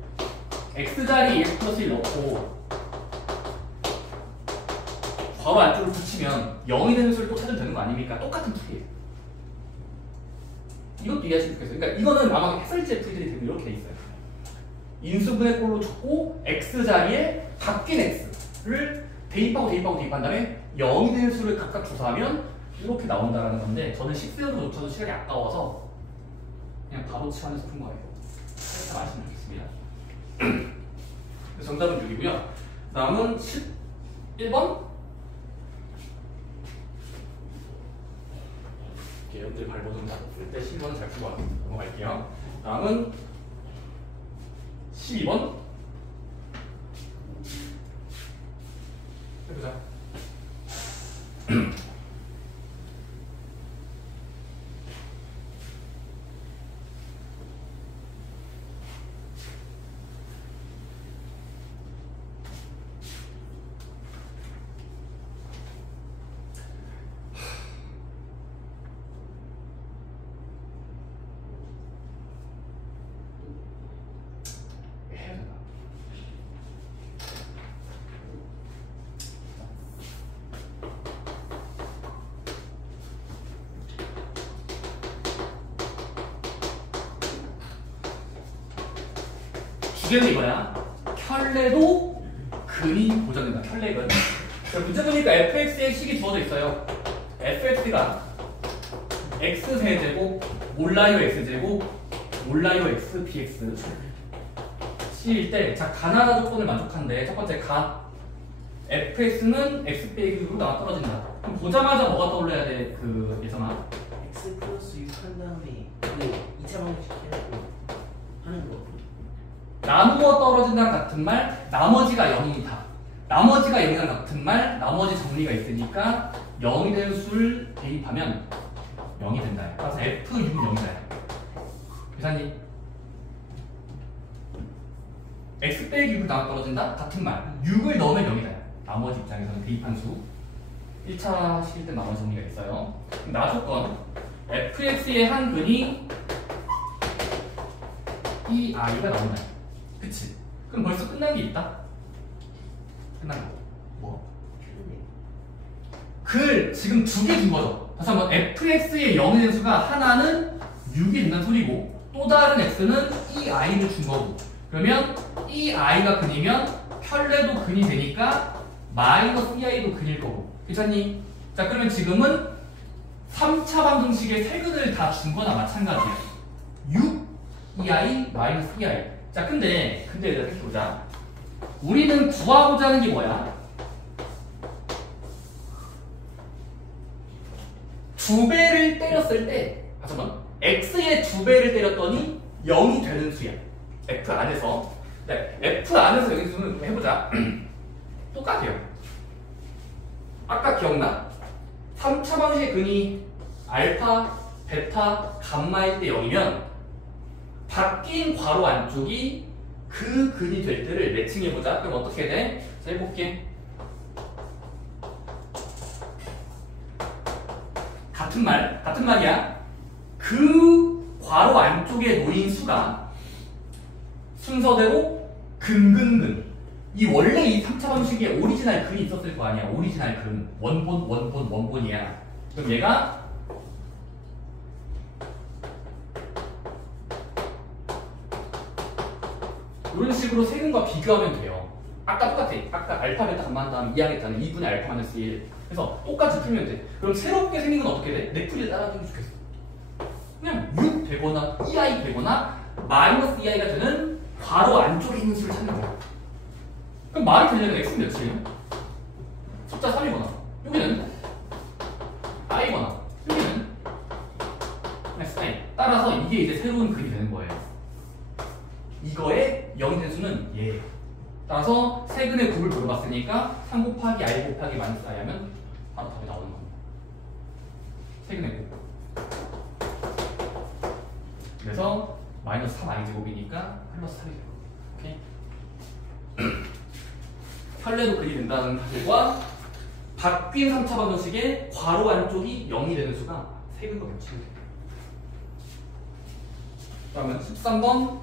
x자리에 EX 플러스 1 넣고 괄호 안쪽으로 붙이면 0이 되는 수를 또 찾으면 되는 거 아닙니까? 똑같은 풀이에요. 이것도 이해하시면 좋겠어요. 그러니까 이거는 아마 해설지의 풀이들이 되게 이렇게 돼 있어요. 인수분해 꼴로 적고 x자리에 바뀐 x를 대입한 다음에 0이 되는 수를 각각 조사하면 이렇게 나온다는 건데 저는 식세우로조차도 시간이 아까워서 그냥 바로 치환해서 푼 거예요. 살짝 아시면 좋겠습니다. 정답은 6이고요. 다음은 11번. 여러분들 발버둥 잡았을 때 12번 잘 풀고 넘어갈게요. 다음은 12번. 해보자. 주제는 이거야. 켤레도 근이 보장된다. 켤레근. 문제 보니까 fx의 식이 주어져 있어요. fx가 x세제곱 몰라요 x제곱 몰라요 x bx c일 때 자 가나다 조건을 만족한데 첫 번째 가 fx는 x 빼기 6으로 나와 떨어진다. 그럼 보자마자 뭐가 떠올려야 돼? 그 예성아 x 플러스 6 한 다음에 그 2차 방정식 해놓고 하는 거. 나누어 떨어진다랑 같은 말, 나머지가 0이다. 나머지가 0이랑 같은 말, 나머지 정리가 있으니까 0이 되는 수를 대입하면 0이 된다. 따라서 F6은 0이다. 계산이 X 빼기 6을 나눠 떨어진다? 같은 말. 6을 넣으면 0이다. 나머지 입장에서는 대입한 수. 1차 실 때 나머지 정리가 있어요. 나 조건. fx의 한 근이 이 i가 나온다. 그치? 그럼 벌써 끝난 게 있다? 끝난 거. 뭐? 글 지금 두 개 준 거죠. 다시 한번 fx의 0이 되는 수가 하나는 6이 된다는 소리고 또 다른 x는 이 i를 준 거고 그러면 이 i가 근이면 켤레도 근이 되니까 마이너스 이 i도 근일 거고 괜찮니? 자 그러면 지금은 3차 방정식의 세 근을 다 준 거나 마찬가지야. 6 이 i 마이너스 이 i. 자 근데 얘들아 생각해보자. 우리는 구하고자 하는 게 뭐야? 두 배를 때렸을 때 잠깐만 x의 두 배를 때렸더니 0이 되는 수야. f 안에서. 네, f 안에서 여기 수는 해보자. 똑같아요. 아까 기억나? 3차 방식의 근이 알파, 베타, 감마일 때 0이면 바뀐 괄호 안쪽이 그 근이 될 때를 매칭해보자. 그럼 어떻게 돼? 자, 해볼게. 같은 말이야. 그 괄호 안쪽에 놓인 수가 순서대로 근근근. 이 원래 이 3차 방식에 오리지널 근이 있었을 거 아니야. 오리지널 근. 원본이야. 그럼 얘가 이런 식으로 세근과 비교하면 돼요. 아까 똑같아. 아까 알파, 베타, 감마한 다음 이항했잖아. 2분의 알파 마이너스 1. 그래서 똑같이 풀면 돼. 그럼 새롭게 생긴 건 어떻게 돼? 내 풀이를 따라주면 좋겠어. 되거나 EI 되거나 마이너스 EI가 되는 괄호 안쪽에 있는 수를 찾는 거야. 그럼 말이 되려면 x는 몇이에요? 숫자 3이거나 여기는 i거나 여기는 i. 따라서 이게 이제 새로운 그림이 되는 거예요. 이거의 0이 되는 수는 얘. 따라서 세근의 곱을 물어봤으니까 3 곱하기 i 곱하기 마이너스 i 하면 바로 답이 나오는 겁니다. 세근의 곱. 그래서 마이너스 3i 제곱이니까 플러스 3이 되고. 오케이? 편례도 그리 된다는 사실과 바뀐 3차 방정식의 괄호 안쪽이 0이 되는 수가 세근과 겹치게 돼요. 그러면 13번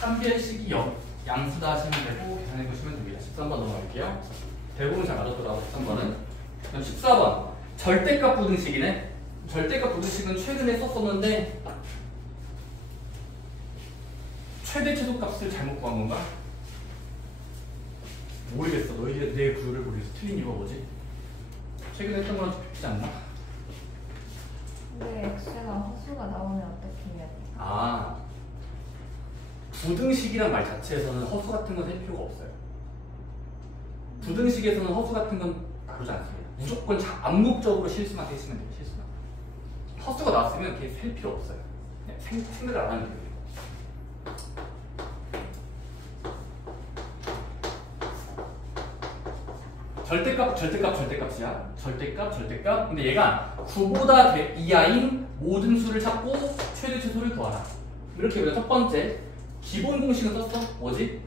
3별식이 양수다 하시면 되고 계산해 보시면 됩니다. 13번 넘어갈게요. 대부분 잘 맞았더라고 13번은. 그럼 14번 절대값 부등식이네. 절대값 부등식은 최근에 썼었는데 최대 최소값을 잘못 구한 건가? 모르겠어. 너희들 내 구조를 모르겠어. 틀린 이유가 뭐지? 최근에 했던 거랑 좀 비슷하지 않나? 근데 x가 허수가 나오면 어떻게 해야 돼? 아, 부등식이란 말 자체에서는 허수 같은 건 할 필요가 없어요. 부등식에서는 허수 같은 건 다루지 않습니다. 무조건 암묵적으로 실수만 해주시면 돼요. 실수만. 허수가 나왔으면 그게 셀 필요 없어요. 그냥 생각을 안 하는 거예요. 절대값이야. 절대값. 근데 얘가 9보다 이하인 모든 수를 찾고 최대 최소를 더하라. 이렇게 우리가 첫 번째 기본 공식은 썼어. 뭐지?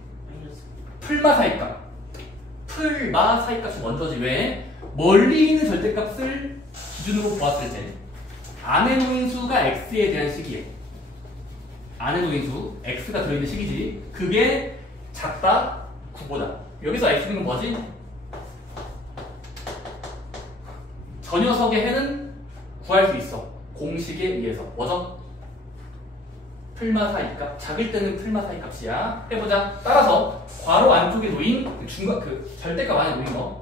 풀마 사이값. 풀마 사이값이 먼저지. 왜? 멀리 있는 절대값을 기준으로 보았을 때 안에 놓인 수가 x에 대한 식이에요. 안에 놓인 수 x가 들어있는 식이지. 그게 작다 9보다. 여기서 x는 뭐지? 저 녀석의 해는 구할 수 있어. 공식에 의해서. 뭐죠? 풀마 사이값. 작을 때는 풀마 사이값이야. 해보자. 따라서 괄호 안쪽에 놓인 중간 그 절대값 안에 놓인 거.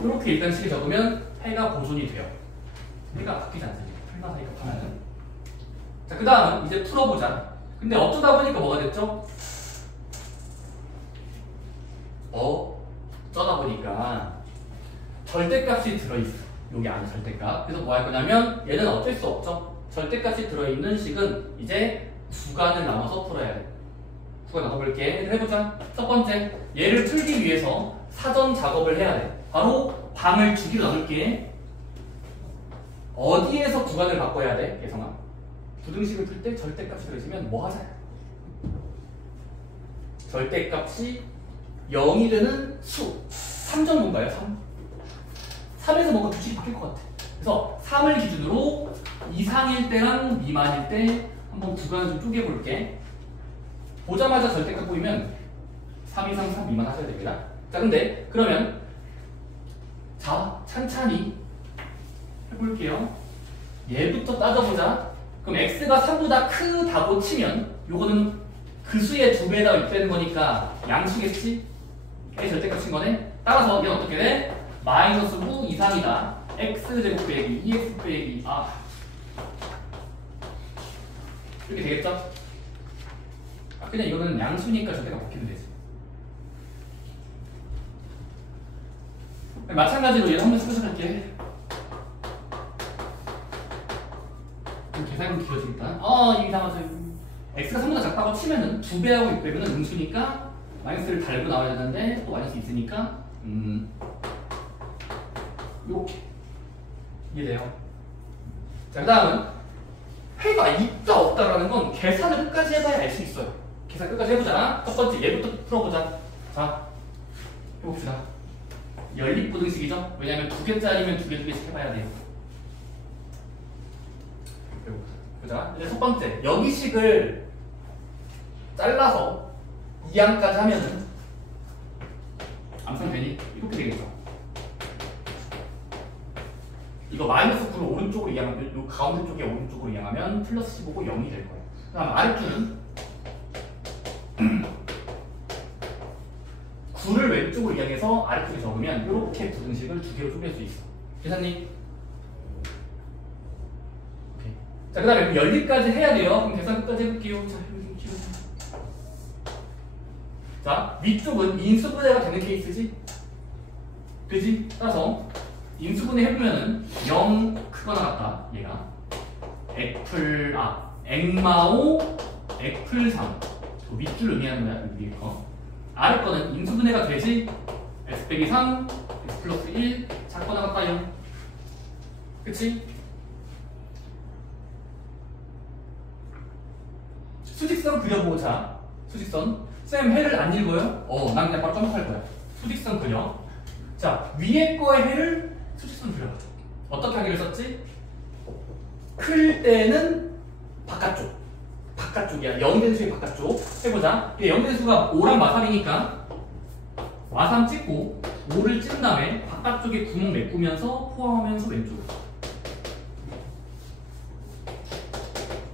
이렇게 일단 식을 적으면 해가 보존이 돼요. 해가 바뀌지 않습니다. 풀마 사이값 하면은. 자, 그 다음은 이제 풀어보자. 근데 어쩌다 보니까 뭐가 됐죠? 어쩌다 보니까 절대값이 들어있어. 여기 안에 절대값. 그래서 뭐 할 거냐면 얘는 어쩔 수 없죠. 절대값이 들어있는 식은 이제 구간을 나눠서 풀어야 돼. 구간 나눠볼게. 해보자. 첫 번째, 얘를 풀기 위해서 사전 작업을 해야 돼. 바로 방을 두 개로 나눌게. 어디에서 구간을 바꿔야 돼? 예성아. 부등식을 풀 때 절대값이 들어있으면 뭐 하자? 절대값이 0이 되는 수. 3점 뭔가요? 3에서 뭔가 규칙이 바뀔 것 같아. 그래서 3을 기준으로 이상일 때랑 미만일 때 한번 구간을 좀 쪼개볼게. 보자마자 절대값 보이면 3 이상 3 미만 하셔야 됩니다. 자, 근데 그러면 자, 찬찬히 해볼게요. 얘부터 따져보자. 그럼 x가 3보다 크다고 치면 요거는 그 수의 2배에다가 6배는 거니까 양수겠지? 의 절대값인 거네. 따라서 얘는 어떻게 돼? 마이너스 9 이상이다. x제곱 빼기 2x 빼기 이렇게 되겠죠? 그냥 이거는 양수니까 절대값 바뀌면 되지. 마찬가지로 얘를 한번 스크셔할게. 계산은 길어지겠다. 이게 담아서 x가 3보다 작다고 치면은 2배하고 6배는 음수니까 마이너스를 달고 나와야 되는데 또 마이너스 있으니까 이렇게 이해돼요? 자, 그 다음은 해가 있다 없다라는 건 계산을 끝까지 해봐야 알 수 있어요. 계산 끝까지 해보자. 첫 번째 얘부터 풀어보자. 자, 해봅시다. 연립부등식이죠? 왜냐면 2개짜리면 2개씩 해봐야 돼요. 보자. 이제 첫 번째 여기 식을 잘라서 2항까지 하면은 암산되니? 이렇게 되겠죠. 이거 마이너스 9를 오른쪽으로 이항하면 요 가운데 쪽에 오른쪽으로 이항하면 플러스 15고 0이 될 거예요. 그 다음 아래쪽은 9를 를 왼쪽으로 이용해서 아래쪽에 적으면 이렇게 부등식을 두 개로 쪼갤 수 있어. 계산님? 오케이. 자, 그 다음에 열기까지 해야 돼요. 그럼 계산 끝까지 해볼게요. 자, 여기 키우자. 자, 위쪽은 인수분해가 되는 케이스지? 그지? 따라서 인수분해 해보면은 0 크거나 같다. 얘가 액마5 액플3 윗줄 의미하는 거야. 위에 거. 아래 거는 인수분해가 되지? x 빼기 3 x 플러스 1 작거나 같다 0. 그치? 수직선 그려보자. 수직선. 쌤 해를 안 읽어요? 난 그냥 바로 점프할 거야. 수직선 그려. 자, 위에 거의 해를 수직선 그려. 어떻게 하기로 썼지? 클 때는 바깥쪽. 바깥쪽이야. 0된 수의 바깥쪽. 해보자. 0된 수가 5랑 마삼이니까 마삼 찍고 5를 찐 다음에 바깥쪽에 구멍 메꾸면서 포함하면서 왼쪽으로.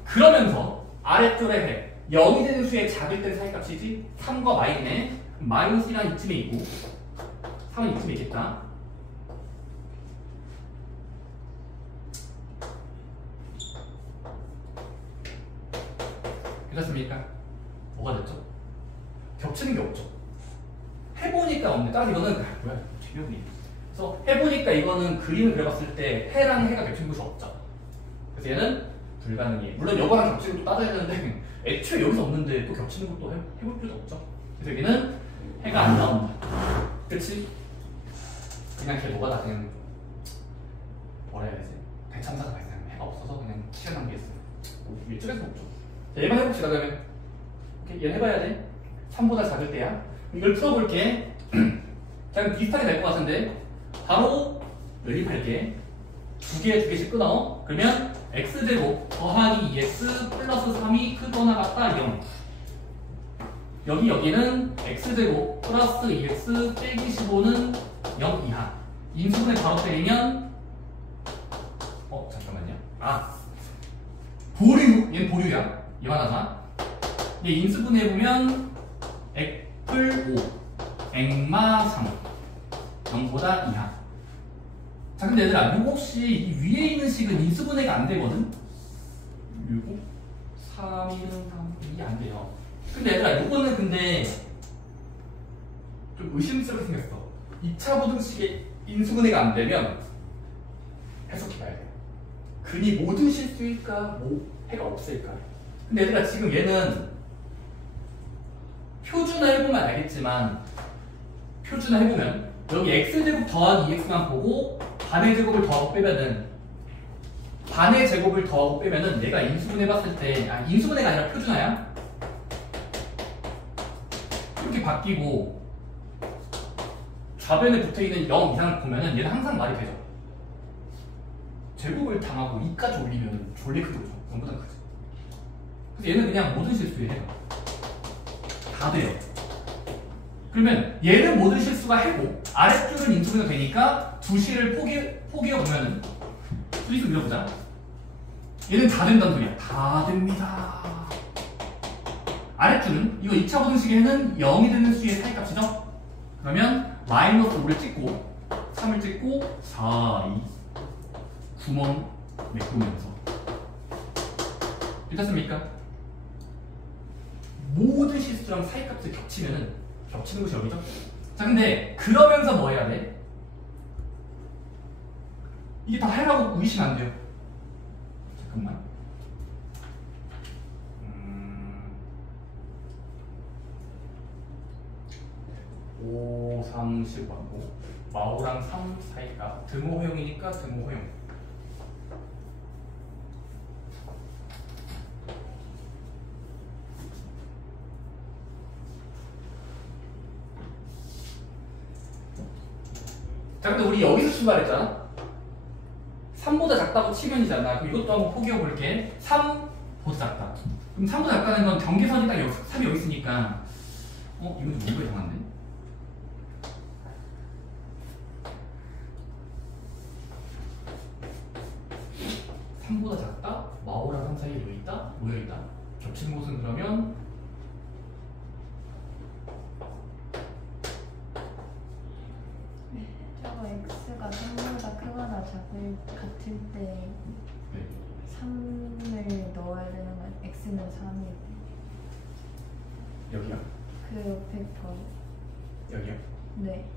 그러면서 아래쪽에 해. 0이 되는 수의 작을 때 사이값이지 3과 마이네. 마이너스 1은 이쯤에 있고 3은 이쯤에 있겠다. 괜찮습니까? 뭐가 됐죠? 겹치는 게 없죠. 해보니까 없네. 따라서 이거는 뭐야? 재미없네. 그래서 해보니까 이거는 그림을 그려봤을 때 해랑 해가 겹치는 곳이 없죠. 그래서 얘는 불가능해. 물론 여거랑 겹치는 것도 따져야 되는데 애초에 여기서 없는데 또 겹치는 것도 해볼 필요도 없죠. 그래서 여기는 해가 안 나온다. 그치? 그냥 걔 뭐가 다 그냥 뭐라 해야 되지? 대참사가 발생하면 해가 없어서 그냥 시간 낭비했어요. 이쪽에서 없죠. 자, 얘만 해봅시다. 그러면 오케이, 얘는 해봐야 돼. 3보다 작을 때야. 이걸 풀어볼게. 자, 그럼 비슷하게 될 것 같은데 바로 연립할게. 두 개씩 끊어. 그러면 x제곱 더하기 2x 플러스 3이 크거나 같다 0. 여기는 x제곱 플러스 2x 빼기 15는 0 이하. 인수분해 바로 때리면 잠깐만요. 보류. 얘는 보류야. 이만하자. 얘 인수분해 해보면 액플 5 액마 3 0보다 이하. 자, 근데 얘들아, 이거 혹시 이 위에 있는 식은 인수분해가 안 되거든? 요거 3, 1은 3, 이게 안 돼요. 근데 얘들아, 이거는 근데 좀 의심스럽게 생겼어. 2차 부등식의 인수분해가 안 되면 해석해봐야 돼. 근이 모든 실수일까? 해가 없을까? 근데 얘들아, 지금 얘는 표준화 해보면 알겠지만 표준화 해보면 여기 x제곱 더하기 2x만 보고 반의 제곱을 더하고 빼면은 반의 제곱을 더하고 빼면은 내가 인수분해 봤을 때 인수분해가 아니라 표준화야. 이렇게 바뀌고 좌변에 붙어있는 0 이상을 보면은 얘는 항상 말이 되죠. 제곱을 당하고 2까지 올리면 졸리 큰 거죠. 전보다 크지. 그래서 얘는 그냥 모든 실수에 해요. 다 돼요. 그러면 얘는 모든 실수가 해고 아랫줄은 인수분해가 되니까 두 실을 포기해보면은 수직을 밀어보자. 얘는 다 된다는 소리야. 다 됩니다. 아랫줄은 이거 2차 부등식의 해는 0이 되는 수의 사이값이죠. 그러면 마이너스 5를 찍고 3을 찍고 4, 2 구멍 메꾸면서 괜찮습니까? 모든 실수랑 사이값을 겹치면은 겹치는 곳이 여기죠? 자, 근데 그러면서 뭐 해야 돼? 이게 다 해라고 의심 안 돼요. 잠깐만. 5, 3, 10 하고 마오랑 3 사이가 등호 허용이니까 등호 허용. 자, 근데 우리 여기서 출발했잖아. 3보다 작다고 치면이잖아. 그럼 이것도 한번 포기해볼게. 3보다 작다. 그럼 3보다 작다는 건 경계선이 딱 3이 여기 있으니까 이건 좀 뭔가 이상한데? 보다 작다? 마오랑 3 사이에 모여있다? 모여있다. 겹치는 곳은 그러면 x는 3일 여기요? 그 옆에 거. 여기요? 네.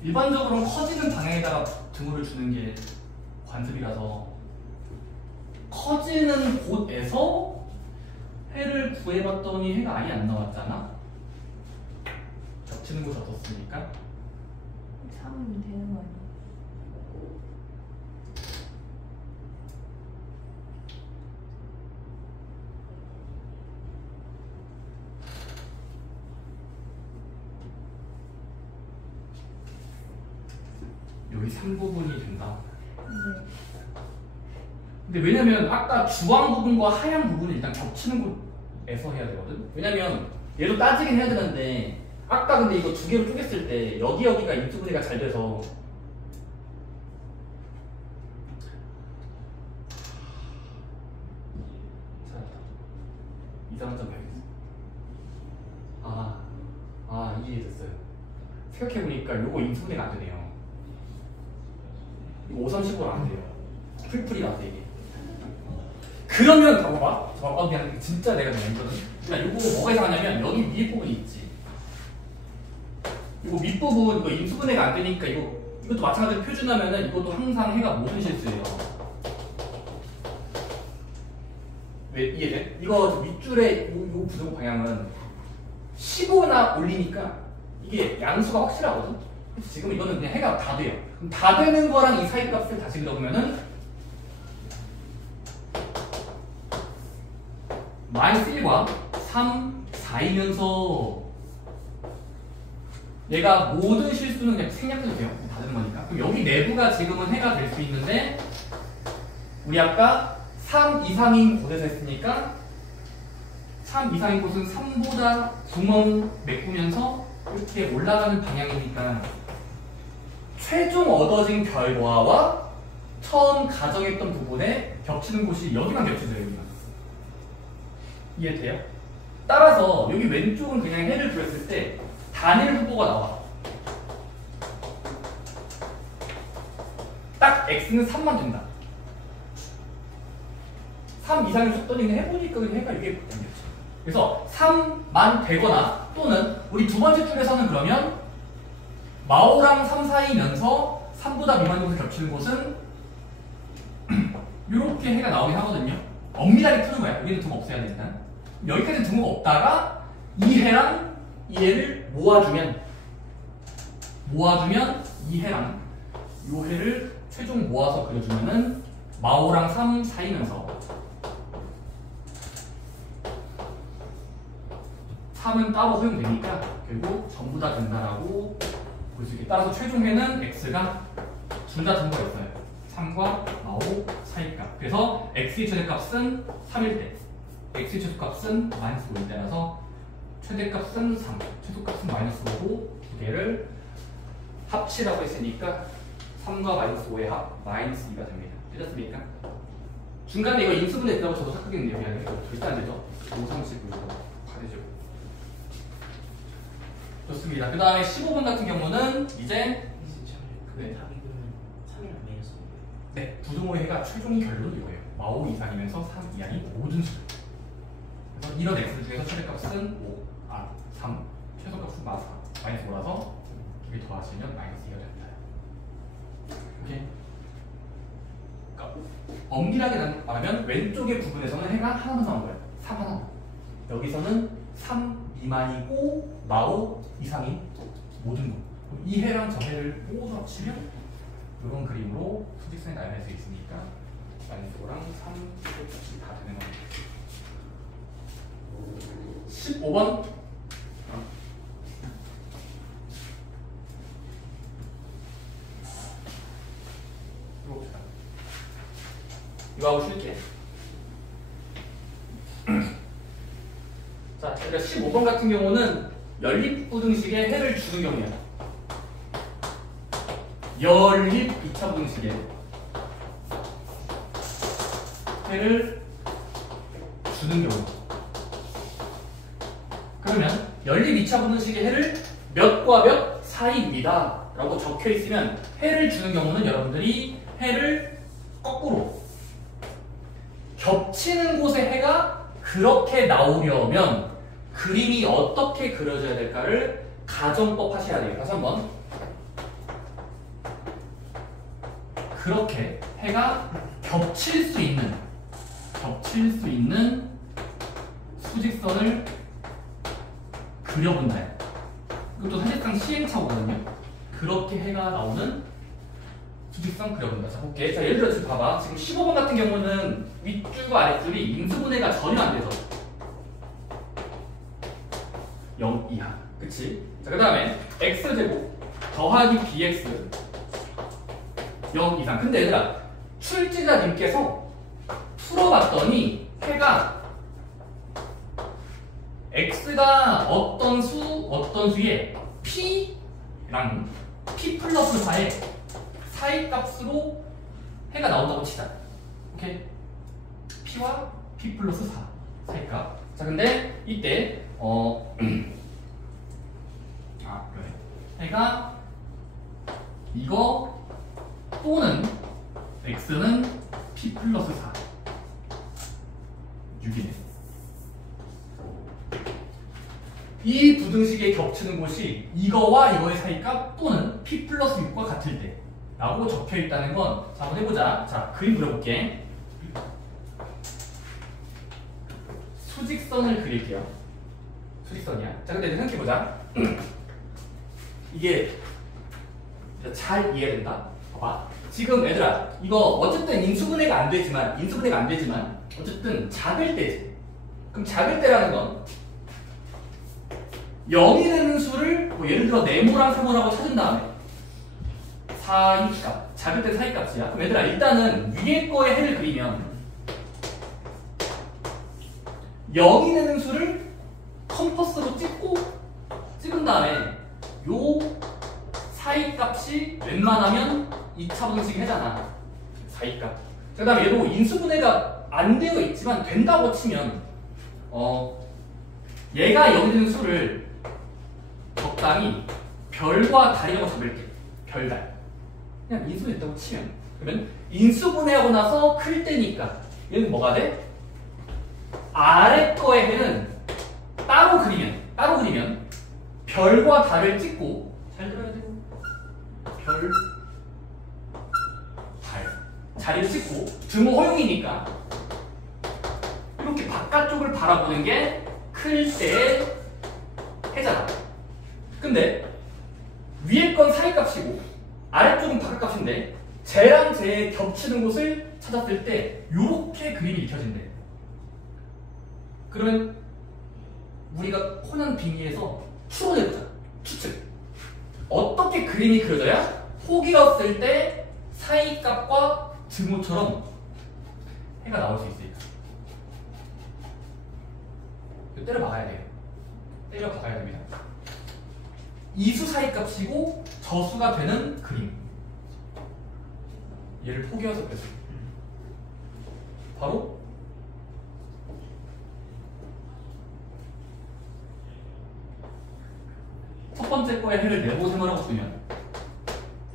일반적으로는 커지는 방향에다가 등호를 주는 게 관습이라서 커지는 곳에서 해를 구해봤더니 해가 아예 안 나왔잖아? 겹치는 곳이 어떻습니까? 3은 되는 거 아니야? 여기 3부분이 된다. 네. 근데 왜냐면 아까 주황 부분과 하얀 부분이 일단 겹치는 곳에서 해야 되거든? 왜냐면 얘도 따지긴 해야 되는데 아까 근데 이거 두 개로 쪼갰을 때 여기가 인수분해가 잘 돼서 이상한 점 발견했어. 이해됐어요. 생각해보니까 요거 인수분해가 안 되네요. 이거 530으로 안 돼요. 풀풀이라서 이게. 그러면 봐봐. 미안. 진짜 내가 이거는. 그러니까 이거 뭐가 이상하냐면 여기 위에 부분이 있지. 이거 밑부분 이거 인수분해가 안 되니까 이것도 마찬가지로 표준하면은 이것도 항상 해가 모든 실수예요. 왜 이해돼? 이거 밑줄의 요 부등 방향은 15나 올리니까 이게 양수가 확실하거든. 그래서 지금 이거는 그냥 해가 다 돼요. 그럼 다 되는 거랑 이 사이 값을 다시 넣으면은 마이너스 1과 3, 4이면서 얘가 모든 실수는 그냥 생략해도 돼요. 다 되는 거니까. 그럼 여기 내부가 지금은 해가 될 수 있는데 우리 아까 3 이상인 곳에서 했으니까 3 이상인 곳은 3보다 구멍 메꾸면서 이렇게 올라가는 방향이니까 최종 얻어진 결과와 처음 가정했던 부분에 겹치는 곳이 여기만 겹치세요. 여기만. 이해돼요? 따라서 여기 왼쪽은 그냥 해를 그렸을 때 단일 후보가 나와. 딱 x는 3만 된다. 3 이상을 줬더니 해보니까 해가 이게 생겼지. 그래서 3만 되거나 또는 우리 두 번째 줄에서는 그러면 마오랑 3 사이면서 3보다 미만인 곳에 겹치는 곳은 이렇게 해가 나오긴 하거든요. 엄밀하게 푸는 거야. 여기는 등 없애야 된다. 여기까지는 등호가 없다가 이 해랑 이 해를 모아주면 이 해랑 이 해를 최종 모아서 그려주면은 마오랑 3 사이면서 3은 따로 허용되니까 결국 전부 다 된다라고 볼 수 있게. 따라서 최종에는 x가 둘 다 등호가 있어요. 3과 마오 사이값. 그래서 x의 최대값은 3일 때 x의 최소값은 마이너스 5일 때라서 최대값은 3, 최소값은 마이너스 5고 두 개를 합치라고 했으니까 3과 마이너스 5의 합 마이너스 2가 됩니다. 되셨습니까? 중간에 이거 인수분해 있다고 저도 착각했네요. 미안해요. 절대 안 되죠. 5, 30 이거 가되죠. 좋습니다. 그 다음에 15번 같은 경우는 이제 네. 답이 그러면 3이랑 마이너스 5예요. 네, 부등호의 해가 최종 결론 이거예요. 마오 이상이면서 3 이하인 모든 수. 그래서 이런 x 중에서 최대값은 3, 최소값은 마이너스 5라서 두 개 더하시면 마이너스 2가 됩니다. 오케이? 그러니까 엄밀하게 말하면 왼쪽의 부분에서는 해가 하나만 나온 거예요. 3 하나. 여기서는 3 미만이고 마오 이상인 모든 것. 이 해랑 저 해를 모두 합치면 이런 그림으로 수직선이 나열할 수 있으니까 마이너스 5랑 3 값이 다 되는 겁니다. 15번 이거 봅시다. 이거 하고 쉴게. 그러니까 15번 같은 경우는 연립부등식에 해를 주는 경우야. 연립 2차 부등식에 해를 주는 경우. 그러면 연립 2차 부등식의 해를 몇과 몇 사이입니다 라고 적혀 있으면 해를 주는 경우는 여러분들이 해를 거꾸로 겹치는 곳에 해가 그렇게 나오려면 그림이 어떻게 그려져야 될까를 가정법 하셔야 돼요. 다시 한번. 그렇게 해가 겹칠 수 있는 수직선을 그려본다. 이것도 사실상 시행착오거든요. 그렇게 해가 나오는 수직선 그려본다. 자, 볼게. 자, 예를 들어 지금 봐봐. 지금 15번 같은 경우는 윗줄과 아랫줄이 인수분해가 전혀 안 돼서 0 이하. 그치? 자, 그 다음에 x제곱 더하기 bx 0 이상. 근데 얘들아, 출제자님께서 풀어봤더니 해가 x가 어떤 수에 p랑 p 플러스 4의 사이값으로 해가 나온다고 치자. 오케이? p와 p 플러스 4 사이값. 자, 근데 이때 그래. 해가 이거 또는 x는 p 플러스 4 6이네. 이 부등식에 겹치는 곳이 이거와 이거의 사이값 또는 p 플러스 6과 같을 때 라고 적혀 있다는 건, 자, 한번 해보자. 자, 그림 그려볼게. 수직선을 그릴게요. 수직선이야. 자, 근데 생각해보자. 이게 잘 이해된다. 봐봐. 지금 얘들아, 이거 어쨌든 인수분해가 안 되지만 어쨌든 작을 때지. 그럼 작을 때라는 건 0이 되는 수를 뭐 예를 들어 네모랑 세모라고 찾은 다음에 사이값, 작을 때 사이값이야. 그럼 얘들아, 일단은 위에 거에 해를 그리면 0이 되는 수를 컴퍼스로 찍은 다음에 요 사이값이 웬만하면 2차 부등식 해잖아. 사이값. 그 다음에 얘도 인수분해가 안 되어 있지만 된다고 치면 얘가 0이 되는 수를 적당히 별과 달이라고 잡을게. 별달. 그냥 인수분해했다고 치면. 그러면 인수분해하고 나서 클 때니까 얘는 뭐가 돼? 아래 거의 해는 따로 그리면 별과 달을 찍고, 잘 들어야 되고, 별, 달 자리를 찍고, 등호 허용이니까 이렇게 바깥쪽을 바라보는 게 클 때의 해잖아. 근데 위에 건 사이값이고 아래쪽은 바깥값인데 쟤랑 쟤 겹치는 곳을 찾았을 때 이렇게 그림이 익혀진대. 그러면 우리가 혼한 빙의에서 추론해보자. 추측. 어떻게 그림이 그려져야 호기였을 때 사이값과 등호처럼 해가 나올 수 있을까? 이거 때려 박아야 돼요. 때려 박아야 됩니다. 이수 사이값이고 저수가 되는 그림. 얘를 포기해서 그랬어요. 바로 첫 번째 거에 해를 네모세모라고 쓰면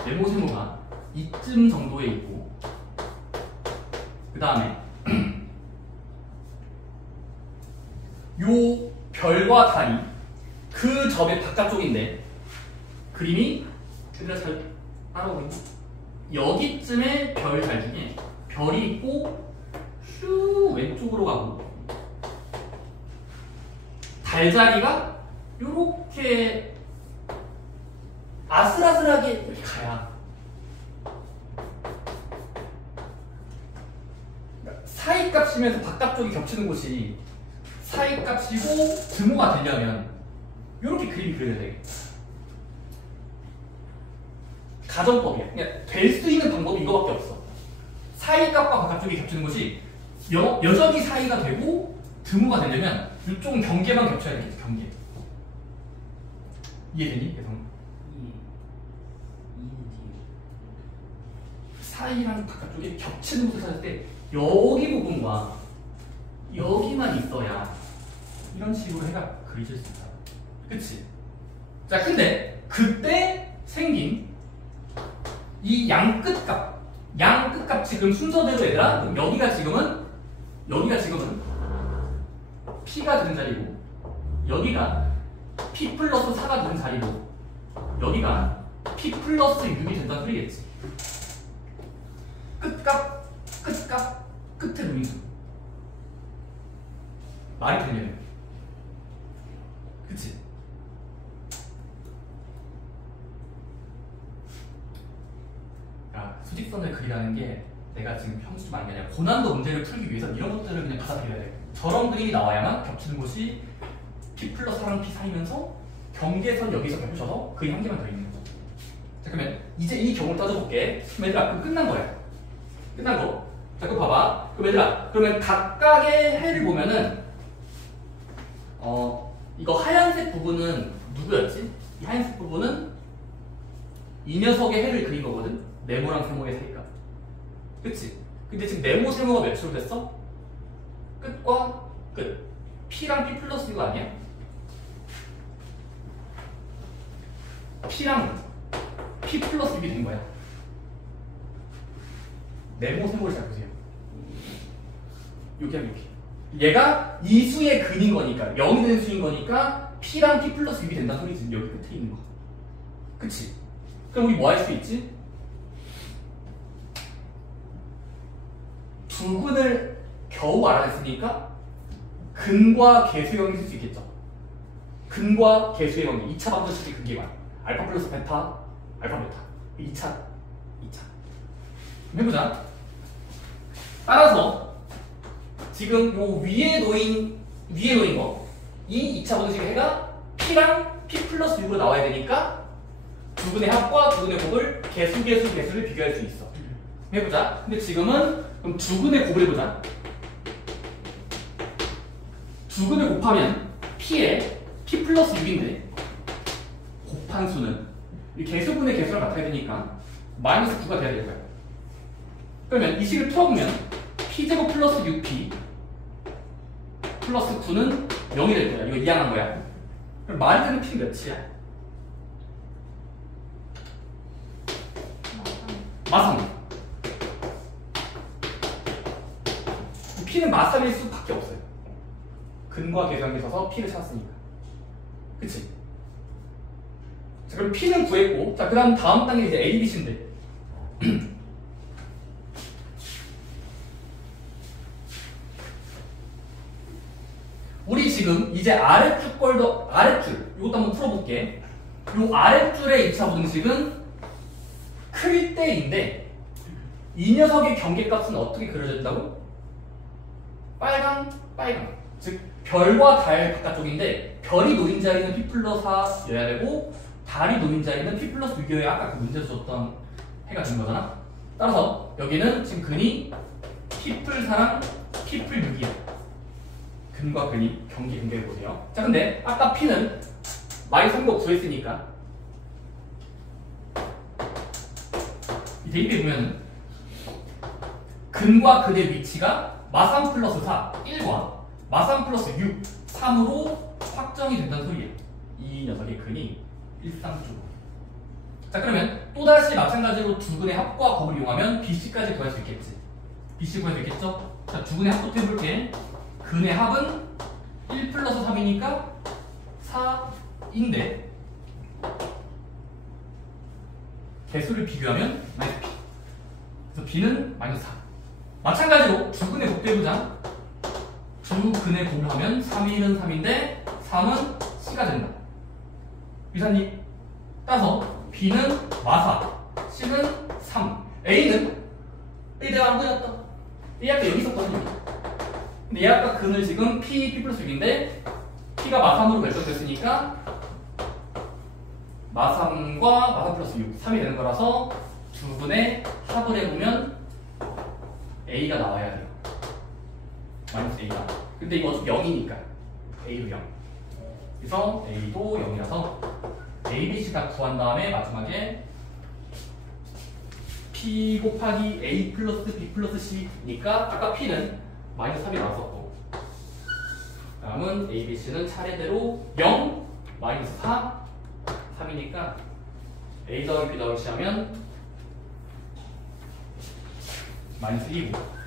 네모세모가 이쯤 정도에 있고, 그 다음에 요 별과 달이 그 점의 바깥쪽인데 그림이 얘들아 잘 따라오니? 여기쯤에 별 달 중에 별이 있고 슈 왼쪽으로 가고 달자리가 요렇게 아슬아슬하게 이렇게 가야 사이값이면서 바깥쪽이 겹치는 곳이 사이값이고 등호가 되려면 이렇게 그림이 그려야 돼. 가정법이야. 그냥 될 수 있는 방법이 이거밖에 없어. 사이값과 바깥쪽이 겹치는 곳이 여전히 사이가 되고 등호가 되려면 이쪽은 경계만 겹쳐야 되겠지. 경계. 이해되니? 계속 이는 뒤에. 사이랑 바깥쪽이 겹치는 곳을 찾을 때 여기 부분과 여기만 있어야 이런 식으로 해가 그려질 수 있다. 그치? 자, 근데 그때 생긴 이 양 끝값, 지금 순서대로 얘들아, 그럼 여기가 지금은 P가 되는 자리고, 여기가 P 플러스 4가 되는 자리고, 여기가 P 플러스 6이 된다는 소리겠지. 끝값, 끝에 루인수. 말이 되냐면. 그치? 야, 수직선을 그리라는 게 내가 지금 평소 좀 많이 아니라 고난도 문제를 풀기 위해서 이런 것들을 그냥 받아들여야 돼. 저런 그림이 나와야만 겹치는 곳이 P 플러스 4랑 P 사이면서 경계선 여기서 겹쳐서 그림 한 개만 더 있는 거죠. 자, 그러면 이제 이 경우를 따져볼게. 그럼 얘들아, 그럼 끝난 거야. 끝난 거. 자, 그거 봐봐. 그럼 얘들아, 그러면 각각의 해를 보면은 이거 하얀색 부분은 누구였지? 이 하얀색 부분은 이 녀석의 해를 그린 거거든? 네모랑 세모의 사이가. 그치? 근데 지금 네모, 세모가 몇 초로 됐어? 끝과 끝. P랑 P 플러스 6 아니야? P랑 P 플러스 6이 된 거야. 네모, 세모를 잘 보세요. 여기랑 여기. 얘가 이 수의 근인 거니까, 0이 되는 수인 거니까 P랑 P 플러스 6이 된다는 소리지. 여기 끝에 있는 거. 그치? 그럼 우리 뭐 할 수 있지? 두 근을 겨우 알아냈으니까 근과 개수의 관계 쓸 수 있겠죠. 근과 개수의 관계, 2차 방정식의 근계관. 알파 플러스 베타, 알파 베타. 2차. 해보자. 따라서 지금 요 위에 놓인 거, 이 2차 방정식의 해가 P랑 P 플러스 6으로 나와야 되니까 두 근의 합과 두 근의 곱을 개수를 비교할 수 있어. 해보자. 근데 지금은 그럼 두 근의 곱을 해보자. 두 근을 곱하면 P에 P 플러스 6인데 곱한 수는 이 개수분의 개수랑 같아야 되니까 마이너스 9가 돼야 될 거야. 그러면 이 식을 풀어보면 P제곱 플러스 6P 플러스 9는 0이 될 거야. 이거 이항한 거야. 그럼 말이 되는 P는 몇이야? 마삼. P는 마삼일 수밖에 없어요. 근과 계수관계 써서 P를 찾았으니까. 그치? 자, 그럼 P는 구했고, 자, 그 다음 단계 이제 A, B, C인데. 우리 지금 이제 아랫줄 이것도 한번 풀어볼게. 요 아랫줄의 2차 방정식은 클 때인데, 이 녀석의 경계값은 어떻게 그려진다고? 빨강. 즉, 별과 달 바깥쪽인데, 별이 놓인 자리는 P 플러스 4여야 되고, 달이 놓인 자리는 P 플러스 6여야 아까 그 문제에서 줬던 해가 된 거잖아? 따라서, 여기는 지금 근이 P 플 4랑 P 플 6이야. 근과 근이 경계 보세요. 자, 근데 아까 P는 마이너스 3거 구했으니까, 이 대입해 보면 근과 근의 위치가 마3 플러스 4, 1과 마3 플러스 6, 3으로 확정이 된다는 소리예요. 이 녀석의 근이 일상적으로. 자, 그러면 또다시 마찬가지로 두 근의 합과 곱을 이용하면 BC까지 구할 수 있겠지. BC 구할 수 있겠죠? 자, 두 근의 합부터 해볼게. 근의 합은 1 플러스 3이니까 4인데 개수를 비교하면 마이너스 B. 그래서 B는 마이너스 4. 마찬가지로 두 근의 곱도 해보자. 두 근의 곱을 하면 3은 3인데 3은 C가 된다. 유사님 따서 B는 마사, C는 3, A는 내가 안 보였다. A 아까 여기 있었거든요. 근데 얘 아까 근을 지금 P 플러스 6인데 P가 마3으로 결정됐으니까 마3과 마3 플러스 6, 3이 되는 거라서 두 분의 합을 해보면 A가 나와야 돼요. 마이너스 A가. 근데 이거 어차피 0이니까 A도 0. 그래서 A도 0이라서 A, B, C 다 구한 다음에 마지막에 P 곱하기 A 플러스 B 플러스 C니까 아까 P는 마이너스 3이 나왔었고 다음은 A, B, C는 차례대로 0, 마이너스 4, 3이니까 A 더하기 B 더하기 C 하면 마이너스 2고